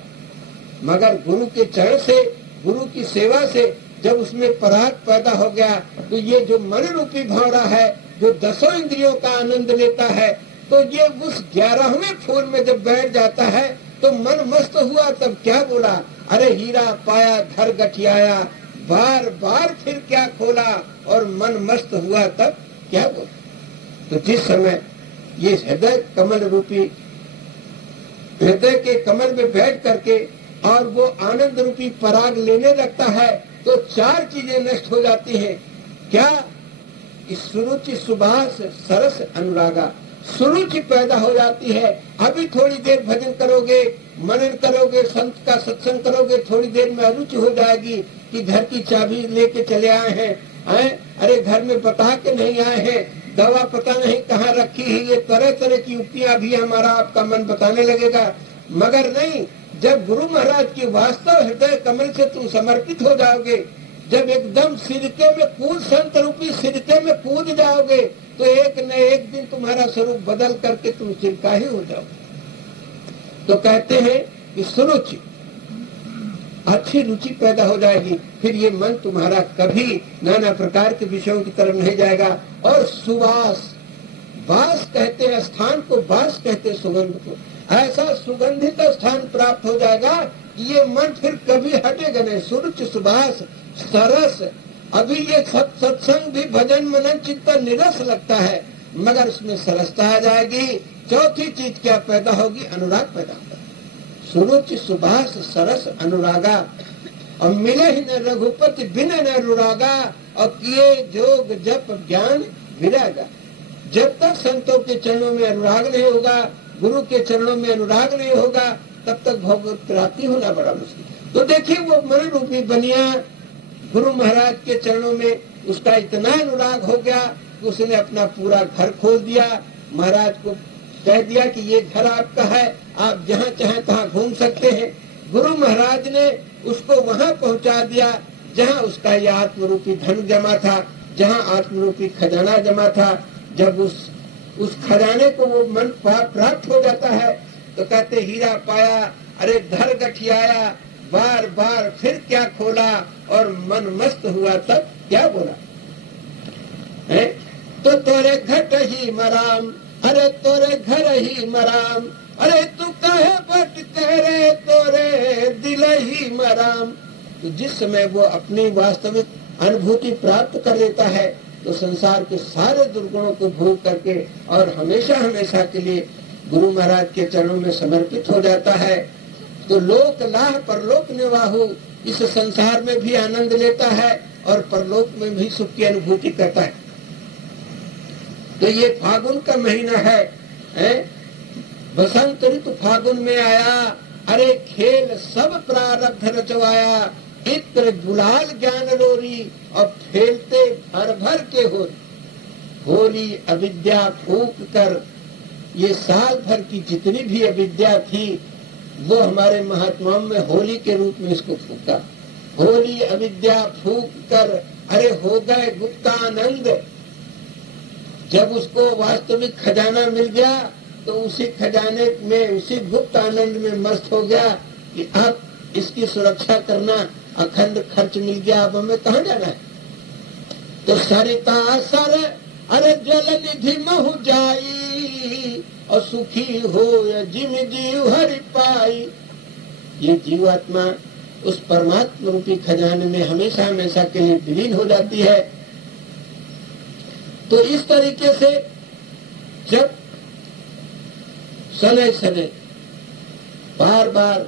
मगर गुरु के चरण से, गुरु की सेवा से जब उसमें पराग पैदा हो गया, तो ये जो मन रूपी भौरा है जो 10 इंद्रियों का आनंद लेता है, तो ये उस 11वें फूल में जब बैठ जाता है तो मन मस्त हुआ। तब क्या बोला, अरे हीरा पाया घर गठियाया, बार बार फिर क्या खोला, और मन मस्त हुआ तब क्या बोला। तो जिस समय ये हृदय कमल रूपी, हृदय के कमल में बैठ करके और वो आनंद रूपी पराग लेने लगता है, तो 4 चीजें नष्ट हो जाती हैं। क्या, सुरुचि सुभाष सरस अनुरागा, सुरुचि पैदा हो जाती है। अभी थोड़ी देर भजन करोगे, मनन करोगे, संत का सत्संग करोगे, थोड़ी देर में अरुचि हो जाएगी कि घर की चाबी लेके चले आए हैं, अरे घर में बता के नहीं आए हैं, दवा पता नहीं कहाँ रखी है, ये तरह तरह की युक्तियां भी हमारा आपका मन बताने लगेगा। मगर नहीं, जब गुरु महाराज की वास्तव हृदय कमल से तुम समर्पित हो जाओगे, जब एकदम सिरके में कूद, संत रूपी सिरके में कूद जाओगे, तो एक न एक दिन तुम्हारा स्वरूप बदल करके तुम सिरका ही हो जाओगे। तो कहते हैं कि सुरुचि, अच्छी रुचि पैदा हो जाएगी, फिर ये मन तुम्हारा कभी नाना प्रकार के विषयों की तरफ नहीं जाएगा। और सुवास, वास कहते हैं स्थान को, वास कहते हैं सुगंध को, ऐसा सुगंधित स्थान प्राप्त हो जाएगा कि ये मन फिर कभी हटेगा नहीं। सुरुचि सुभाष सरस, अभी ये सत्संग भी भजन मनन चिंतन निरस लगता है, मगर उसमें सरसता आ जाएगी। चौथी चीज क्या पैदा होगी, अनुराग पैदा होगा। सुरुचि सुभाष सरस अनुरागा, और मिले ही न रघुपति बिन न अनुरागा, और किए जोग जप ज्ञान विरागा। जब तक संतों के चरणों में अनुराग नहीं होगा, गुरु के चरणों में अनुराग नहीं होगा, तब तक भगवत प्राप्ति होना बड़ा मुश्किल। तो देखिए वो मन रूपी बनिया गुरु महाराज के चरणों में उसका इतना अनुराग हो गया कि उसने अपना पूरा घर खोल दिया, महाराज को कह दिया कि ये घर आपका है, आप जहाँ चाहे तहाँ घूम सकते हैं। गुरु महाराज ने उसको वहाँ पहुँचा दिया जहाँ उसका ये आत्मरूपी धन जमा था, जहाँ आत्मरूपी खजाना जमा था। जब उस खजाने को वो मन प्राप्त हो जाता है, तो कहते हीरा पाया, अरे धर गठियाया, बार बार फिर क्या खोला, और मन मस्त हुआ तब क्या बोला है, तो तोरे घट ही मराम, अरे तोरे घर ही मराम, अरे तू कहे बट करे तोरे दिल ही मराम। तो जिस समय वो अपनी वास्तविक अनुभूति प्राप्त कर लेता है, तो संसार के सारे दुर्गुणों को भोग करके और हमेशा हमेशा के लिए गुरु महाराज के चरणों में समर्पित हो जाता है। तो लोक लाह परलोक निवाहु, इस संसार में भी आनंद लेता है और परलोक में भी सुख की अनुभूति करता है। तो ये फागुन का महीना है, बसंत ऋतु फागुन में आया, अरे खेल सब प्रारब्ध रचवाया, इत्र गुलाल ज्ञान रोरी, और खेलते भर भर के होली अविद्या फूक कर। ये साल भर की जितनी भी अविद्या थी वो हमारे महात्माओं में होली के रूप में इसको फूका। होली अविद्या फूक कर, अरे हो गए गुप्तानंद। जब उसको वास्तविक खजाना मिल गया, तो उसी खजाने में, उसी गुप्त आनंद में मस्त हो गया कि अब इसकी सुरक्षा करना, अखंड खर्च मिल गया, अब हमें कहाँ जाना है। तो सरिता सर, अरे जल निधि महु जाई, और सुखी हो जिम जीव हरि पाई। ये जीवात्मा उस परमात्मा रूपी खजाने में हमेशा हमेशा के लिए विलीन हो जाती है। तो इस तरीके से जब सने सने बार बार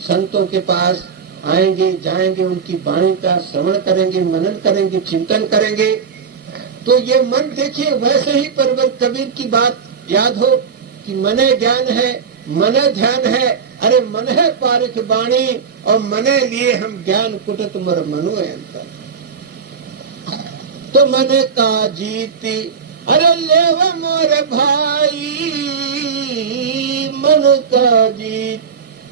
संतों के पास आएंगे, जाएंगे, उनकी वाणी का श्रवण करेंगे, मनन करेंगे, चिंतन करेंगे, तो ये मन देखिए वैसे ही परवर कबीर की बात याद हो कि मने ज्ञान है, मने ध्यान है, अरे मन है पारिक वाणी, और मने लिए हम ज्ञान कुटत मर मनु है अंतर। तो मन का जीती, अरे लेव मोर भाई मन का जीत।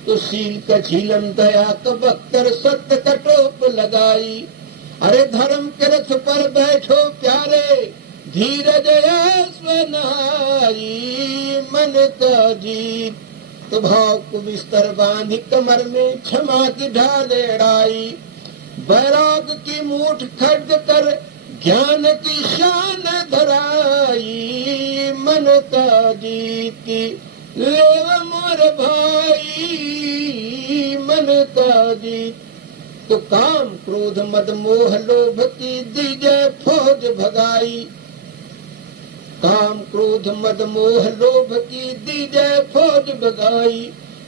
तो शील का झीलम दया का बख्तर सत्य का टोप लगाई, अरे धर्म के रथ पर बैठो प्यारे धीरज स्वनाई मन का जीत। तो भाव को बिस्तर बांधी कमर में क्षमा की ढाल एड़ाई, बैराग की मूठ खड्ग कर ज्ञान की शान धराई मन का जीती। लेव मोर भाई मन का जीत। तो काम क्रोध मद मोह लोभ की दीजय फौज भगाई, काम क्रोध मद मोह लोभ की दीजय फौज भगाई।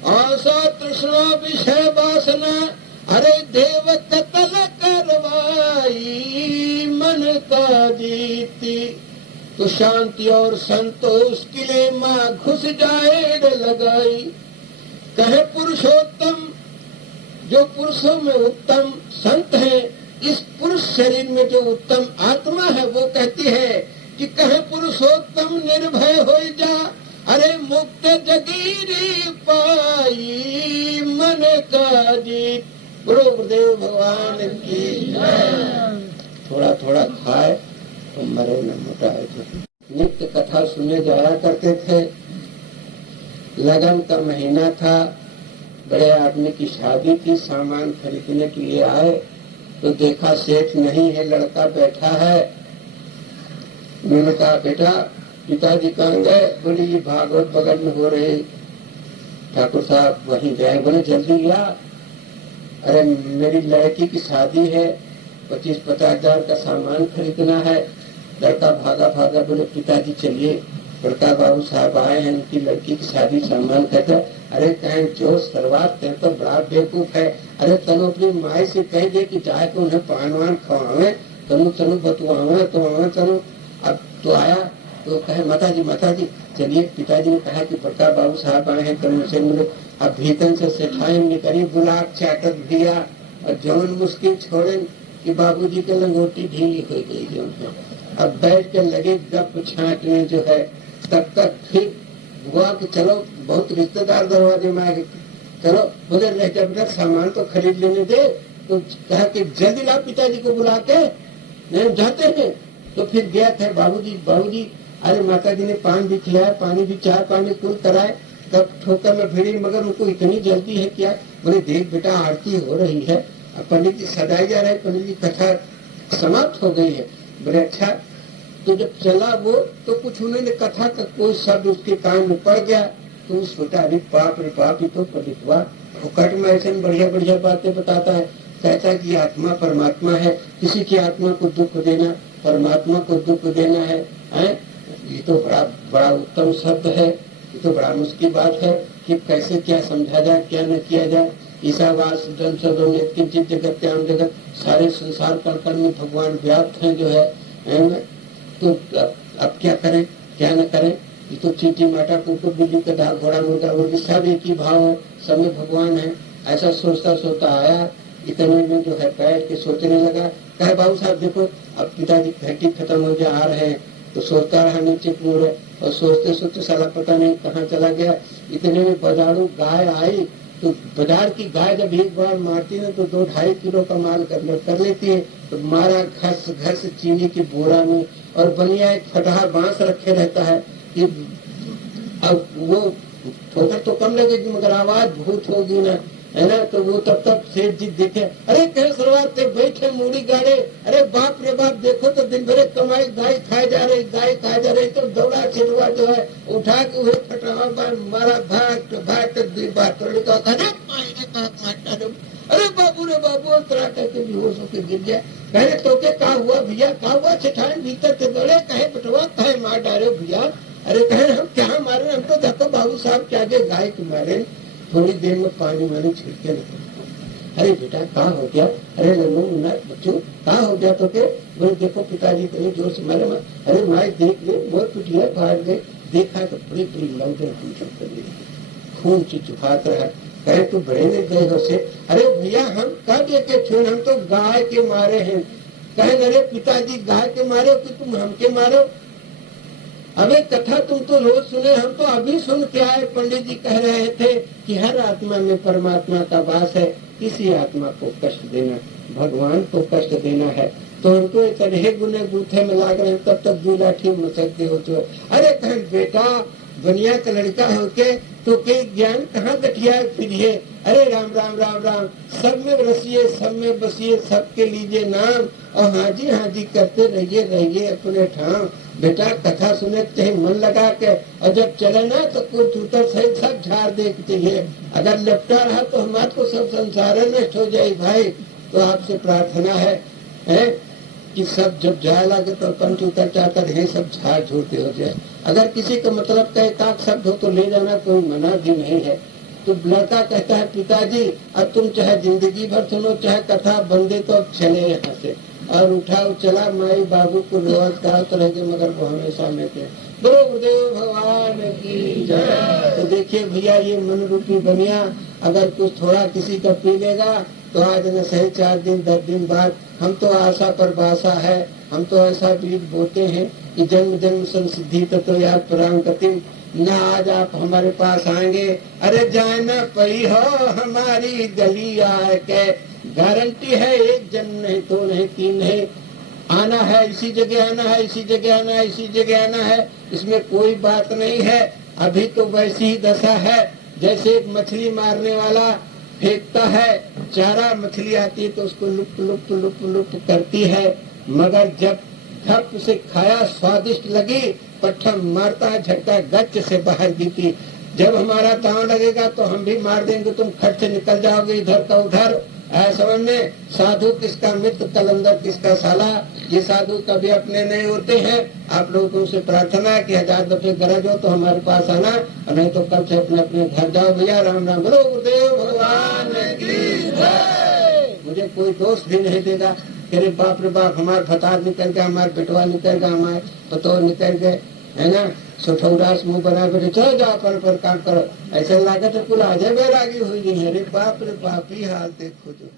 आशा तृष्णा विषय वासना अरे देव कतल करवाई मन का जीती। तो शांति और संतोष किले माँ घुस जाए लगाई, कहे पुरुषोत्तम जो पुरुषों में उत्तम संत है, इस पुरुष शरीर में जो उत्तम आत्मा है वो कहती है कि कहे पुरुषोत्तम निर्भय हो जा, अरे मुक्त जगीरी पाई मन का जीत। गुरु गुरुदेव भगवान की थोड़ा थोड़ा खाए तो मरे न मोटाए। नित्य कथा सुनने जाया करते थे। लगन का महीना था, बड़े आदमी की शादी थी, सामान खरीदने के लिए आए तो देखा सेठ नहीं है, लड़का बैठा है। मैंने कहा बेटा पिताजी कहाँ गए? बोली ये भागवत बगल में हो रही। ठाकुर साहब वहीं गए। बोले जल्दी गया, अरे मेरी लड़की की शादी है, 25-50 हजार का सामान खरीदना है। लड़का भागा भागा बोले पिताजी चलिए, बड़का बाबू साहब आए हैं, उनकी लड़की की शादी सामान कहते। अरे कहें जो सरवार तेरे तो बड़ा बेवकूफ है, अरे तनु अपनी माई से कह दे कि जाए तो उन्हें पान वान खवावे, तनु तनु बतुआवे तो आवे तनु। अब तो आया तो कहे माता जी चलिए। पिताजी ने कहा कि बड़का बाबू साहब आए हैं, तनु से मिले। अब भीतन से सेठाई निकली, बुलाक चाटक दिया और जौन मुश्किल छोड़े कि बाबूजी के लंगोटी ढीली हो गई। जो अब बैठ के लगे गप छाटने जो है, तब तक फिर हुआ कि चलो बहुत रिश्तेदार दरवाजे में आए, चलो बोले रह जा बेटा सामान तो खरीद लेने दे। तो कहा कि जल्दी ला पिताजी को बुला के नहीं जाते हैं। तो फिर गया थे बाबूजी अरे माता जी ने पान भी खिलाया, पानी भी चाय पानी कुल कराए, तब ठोकर में भिड़ी, मगर उनको इतनी जल्दी है क्या? बोले देख बेटा आरती हो रही है, पंडित जी सदाई जा रहे, पंडित जी कथा समाप्त हो गई है। बोले अच्छा। तो जब चला वो तो कुछ उन्होंने कथा का कोई शब्द उसके कान में पड़ गया तो सोचा अरे बाप ये तो पंडितवा फुकट में ऐसे बढ़िया बढ़िया बातें बताता है। कहता है कि आत्मा परमात्मा है, किसी की आत्मा को दुख देना परमात्मा को दुख देना है, ये तो बड़ा उत्तम शब्द है। ये तो बड़ा मुश्किल बात है कि कैसे क्या समझा जाए, क्या न किया जाए। ईसावास जन सदों में किंचित जगत त्याम जगत, सारे संसार कण में भगवान व्याप्त हैं जो है। तो अब क्या करें क्या न करें? ये तो चींटी माटा कुकुर बिल्ली का दाग घोड़ा मुर्गा मुर्गी सब एक ही भाव है, सब में भगवान है। ऐसा सोचता आया, इतने में जो है बैठ के सोचने लगा। कहे बाबू साहब देखो अब पिताजी घंटी खत्म हो जा आ रहे हैं। तो सोचता रहा नीचे पूरे, और सोचते सोचते साला पता नहीं कहाँ चला गया। इतने में बाजारू गाय आई, तो बाजार की गाय जब एक बार मारती है तो 2-2.5 किलो का माल कर लेती है। तो मारा घस चीनी की बोरा में, और बनिया एक फटहा बांस रखे रहता है कि अब वो ठोकर तो कम लगेगी मगर आवाज भूत होगी ना, है ना। तो वो तब तक सेठ जी देखे, अरे कहे सरवार ते बैठे मूड़ी गाड़े, अरे बाप रे बाप देखो तो दिन भरे कमाई गाय खाए जा रही। तो दौड़ा छिड़वा जो है उठा के वही फटवा मारा भाट अरे बाबू रे बाबू तरह के बेहोश होकर गिर गया। कहे तो के का हुआ भैया, का हुआ? सेठाई भीतर से दौड़े, कहे बटवा कहे मार डाले भैया। अरे कहे हम क्या मारे, हम तो देखो बाबू साहब के आगे गाय को मारे, थोड़ी देर में पानी वानी छिड़के लगे। अरे बेटा कहाँ हो गया? अरे बच्चों कहाँ हो गया? तो के बोले देखो पिताजी कहीं जोर से मारे। अरे माए देख ले बहुत पिटिया फाड़ गए। देखा तो बड़ी बड़ी लौटे खून से चुहात रहा। कहे तू बड़े ने गए हो से, अरे भैया हम कब देखे छून, हम तो गाय के मारे हैं। कहे अरे पिताजी गाय के मारो कि तुम हमके मारो। अबे कथा तुम तो रोज सुने, हम तो अभी सुन के आए। पंडित जी कह रहे थे कि हर आत्मा में परमात्मा का वास है, किसी आत्मा को कष्ट देना, भगवान को कष्ट देना है तो उनको इतने गुने गूथे में लाग रहे हैं, तब तक दो लाठी मचकते हो तो। अरे कहें बेटा बनिया का लड़का होके तो के ज्ञान कहाँ गठिया फिरिए। अरे राम राम राम राम, सब में रसिए, सब में बसिए, सबके लीजिए नाम और हाजी करते रहिए अपने ठाम। बेटा कथा सुने कहीं मन लगा के, और जब चले ना तो कुछ उतर सही सब झाड़ देखते हैं। अगर लपटा रहा तो हमारे को सब संसार नष्ट हो जाए भाई। तो आपसे प्रार्थना है कि सब जब जाए लगे तो पंच उतर जाकर है सब झाड़ झूठते हो जाए। अगर किसी का मतलब का एक आध शब्द हो तो ले जाना, कोई मना भी नहीं है। तो लड़का कहता है पिताजी अब तुम चाहे जिंदगी भर सुनो चाहे कथा बंदे तो अब चले यहाँ से। और उठा चला माई बाबू को रोज कहत रहेंगे मगर वो हमेशा में थे। बोलो गुरुदेव भगवान की जय। तो देखिए भैया ये मन रूपी बनिया अगर कुछ थोड़ा किसी का पी लेगा तो आज न सही 4 दिन 10 दिन बाद हम तो आशा पर बासा है। हम तो ऐसा बीज बोते हैं कि जन्म जन्म संसिद्धि तत्व याद परांगतिम न आज आप हमारे पास आएंगे। अरे जाए न पई हो हमारी गली आके, गारंटी है एक जन नहीं दो नहीं तीन नहीं, आना है इसी जगह आना है, इसी जगह आना है, इसी जगह आना है। इसमें कोई बात नहीं है। अभी तो वैसी ही दशा है जैसे एक मछली मारने वाला फेंकता है चारा, मछली आती है तो उसको लुप्त लुप्त लुप्त लुप्त करती है, मगर जब थप से खाया स्वादिष्ट लगी पट्ठा मारता है झटका गच से बाहर गिरती। जब हमारा ताव लगेगा तो हम भी मार देंगे, तुम खट से निकल जाओगे इधर का उधर। समझ में साधु किसका मित्र कलंदर किसका साला, ये साधु कभी अपने नहीं होते हैं। आप लोगों से प्रार्थना है कि 1000 दफे गरज हो तो हमारे पास आना, और नहीं तो कल से अपने अपने घर जाओ। भैया राम राम। बोलो गुरुदेव भगवान की जय। मुझे कोई दोष भी नहीं देगा। अरे बाप रे बाप हमारे भतार निकल गया, हमारे बेटवा निकल गया, हमारे पतोर निकल गए, है ना। सुठौरास मुंह बना बैठे चलो जाओ पर काम करो। ऐसे लागत है कुल आजे बैरागी हुई है। अरे बाप रे बाप ही हाल देखो जो।